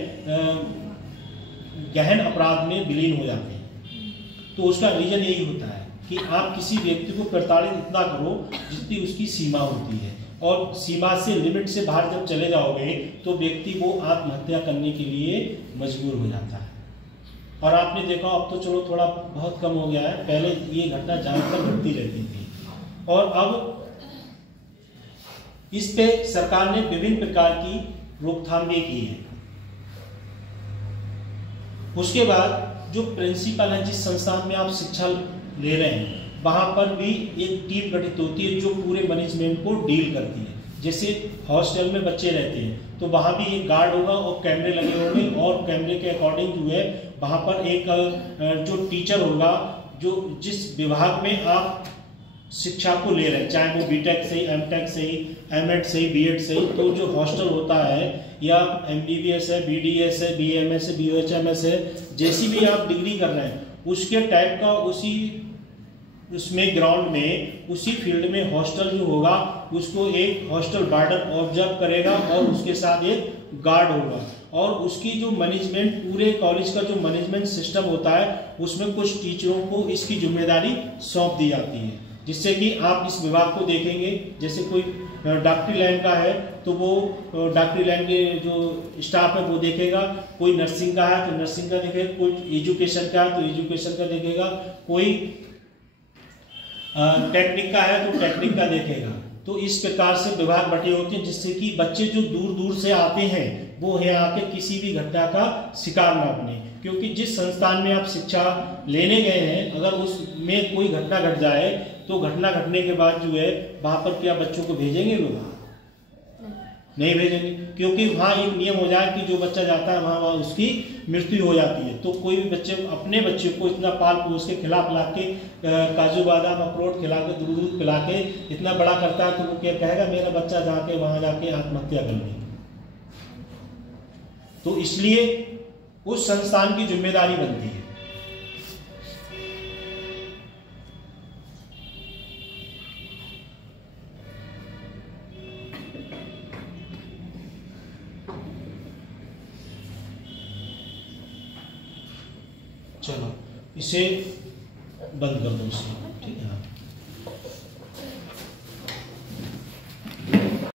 गहन अपराध में विलीन हो जाते हैं। तो उसका रीजन यही होता है कि आप किसी व्यक्ति को प्रताड़ित इतना करो जितनी उसकी सीमा होती है, और सीमा से, लिमिट से बाहर जब चले जाओगे तो व्यक्ति वो आत्महत्या करने के लिए मजबूर हो जाता है। और आपने देखा, अब तो चलो थोड़ा बहुत कम हो गया है, पहले ये घटना ज़्यादातर घटती रहती थी। और अब इस पे सरकार ने विभिन्न प्रकार की रोकथाम भी की है। उसके बाद जो प्रिंसिपल है, जिस संस्थान में आप शिक्षा ले रहे हैं, वहाँ पर भी एक टीम गठित होती है जो पूरे मैनेजमेंट को डील करती है। जैसे हॉस्टल में बच्चे रहते हैं तो वहाँ भी एक गार्ड होगा और कैमरे लगे होंगे, और कैमरे के अकॉर्डिंग जो है वहाँ पर एक जो टीचर होगा, जो जिस विभाग में आप शिक्षा को ले रहे हैं, चाहे वो बीटेक से ही, एमटेक से ही, एमएड से ही, बीएड से ही, तो जो हॉस्टल होता है या एमबीबीएस है, बीडीएस है, बीएमएस है, बीओएचएमएस है, जैसी भी आप डिग्री कर रहे हैं उसके टाइप का उसमें ग्राउंड में उसी फील्ड में हॉस्टल जो होगा उसको एक हॉस्टल वार्डन ऑब्जर्व करेगा और उसके साथ एक गार्ड होगा, और उसकी जो मैनेजमेंट, पूरे कॉलेज का जो मैनेजमेंट सिस्टम होता है उसमें कुछ टीचरों को इसकी जिम्मेदारी सौंप दी जाती है। जिससे कि आप इस विभाग को देखेंगे, जैसे कोई डॉक्टरी लाइन का है तो वो डॉक्टरी लाइन के जो स्टाफ है वो देखेगा, कोई नर्सिंग का है तो नर्सिंग का देखेगा, कोई एजुकेशन का है तो एजुकेशन का देखेगा, कोई टेक्निक का है तो टेक्निक का देखेगा। तो इस प्रकार से विभाग बटे होते हैं, जिससे कि बच्चे जो दूर दूर से आते हैं वो यहाँ आके किसी भी घटना का शिकार ना बने, क्योंकि जिस संस्थान में आप शिक्षा लेने गए हैं अगर उसमें कोई घटना घट जाए तो घटना घटने के बाद जो है वहाँ पर क्या बच्चों को भेजेंगे लोग? नहीं भेजेंगे, क्योंकि वहाँ एक नियम हो जाए कि जो बच्चा जाता है वहाँ उसकी मृत्यु हो जाती है। तो कोई भी बच्चे अपने बच्चे को इतना पाल पोस के खिला पिला के, काजू बादाम अखरोट खिला के, दूध पिला के इतना बड़ा करता है, तो वो क्या कहेगा मेरा बच्चा जाके वहाँ जाके आत्महत्या कर ले। तो इसलिए उस संस्थान की जिम्मेदारी बनती है। चलो इसे बंद कर दो।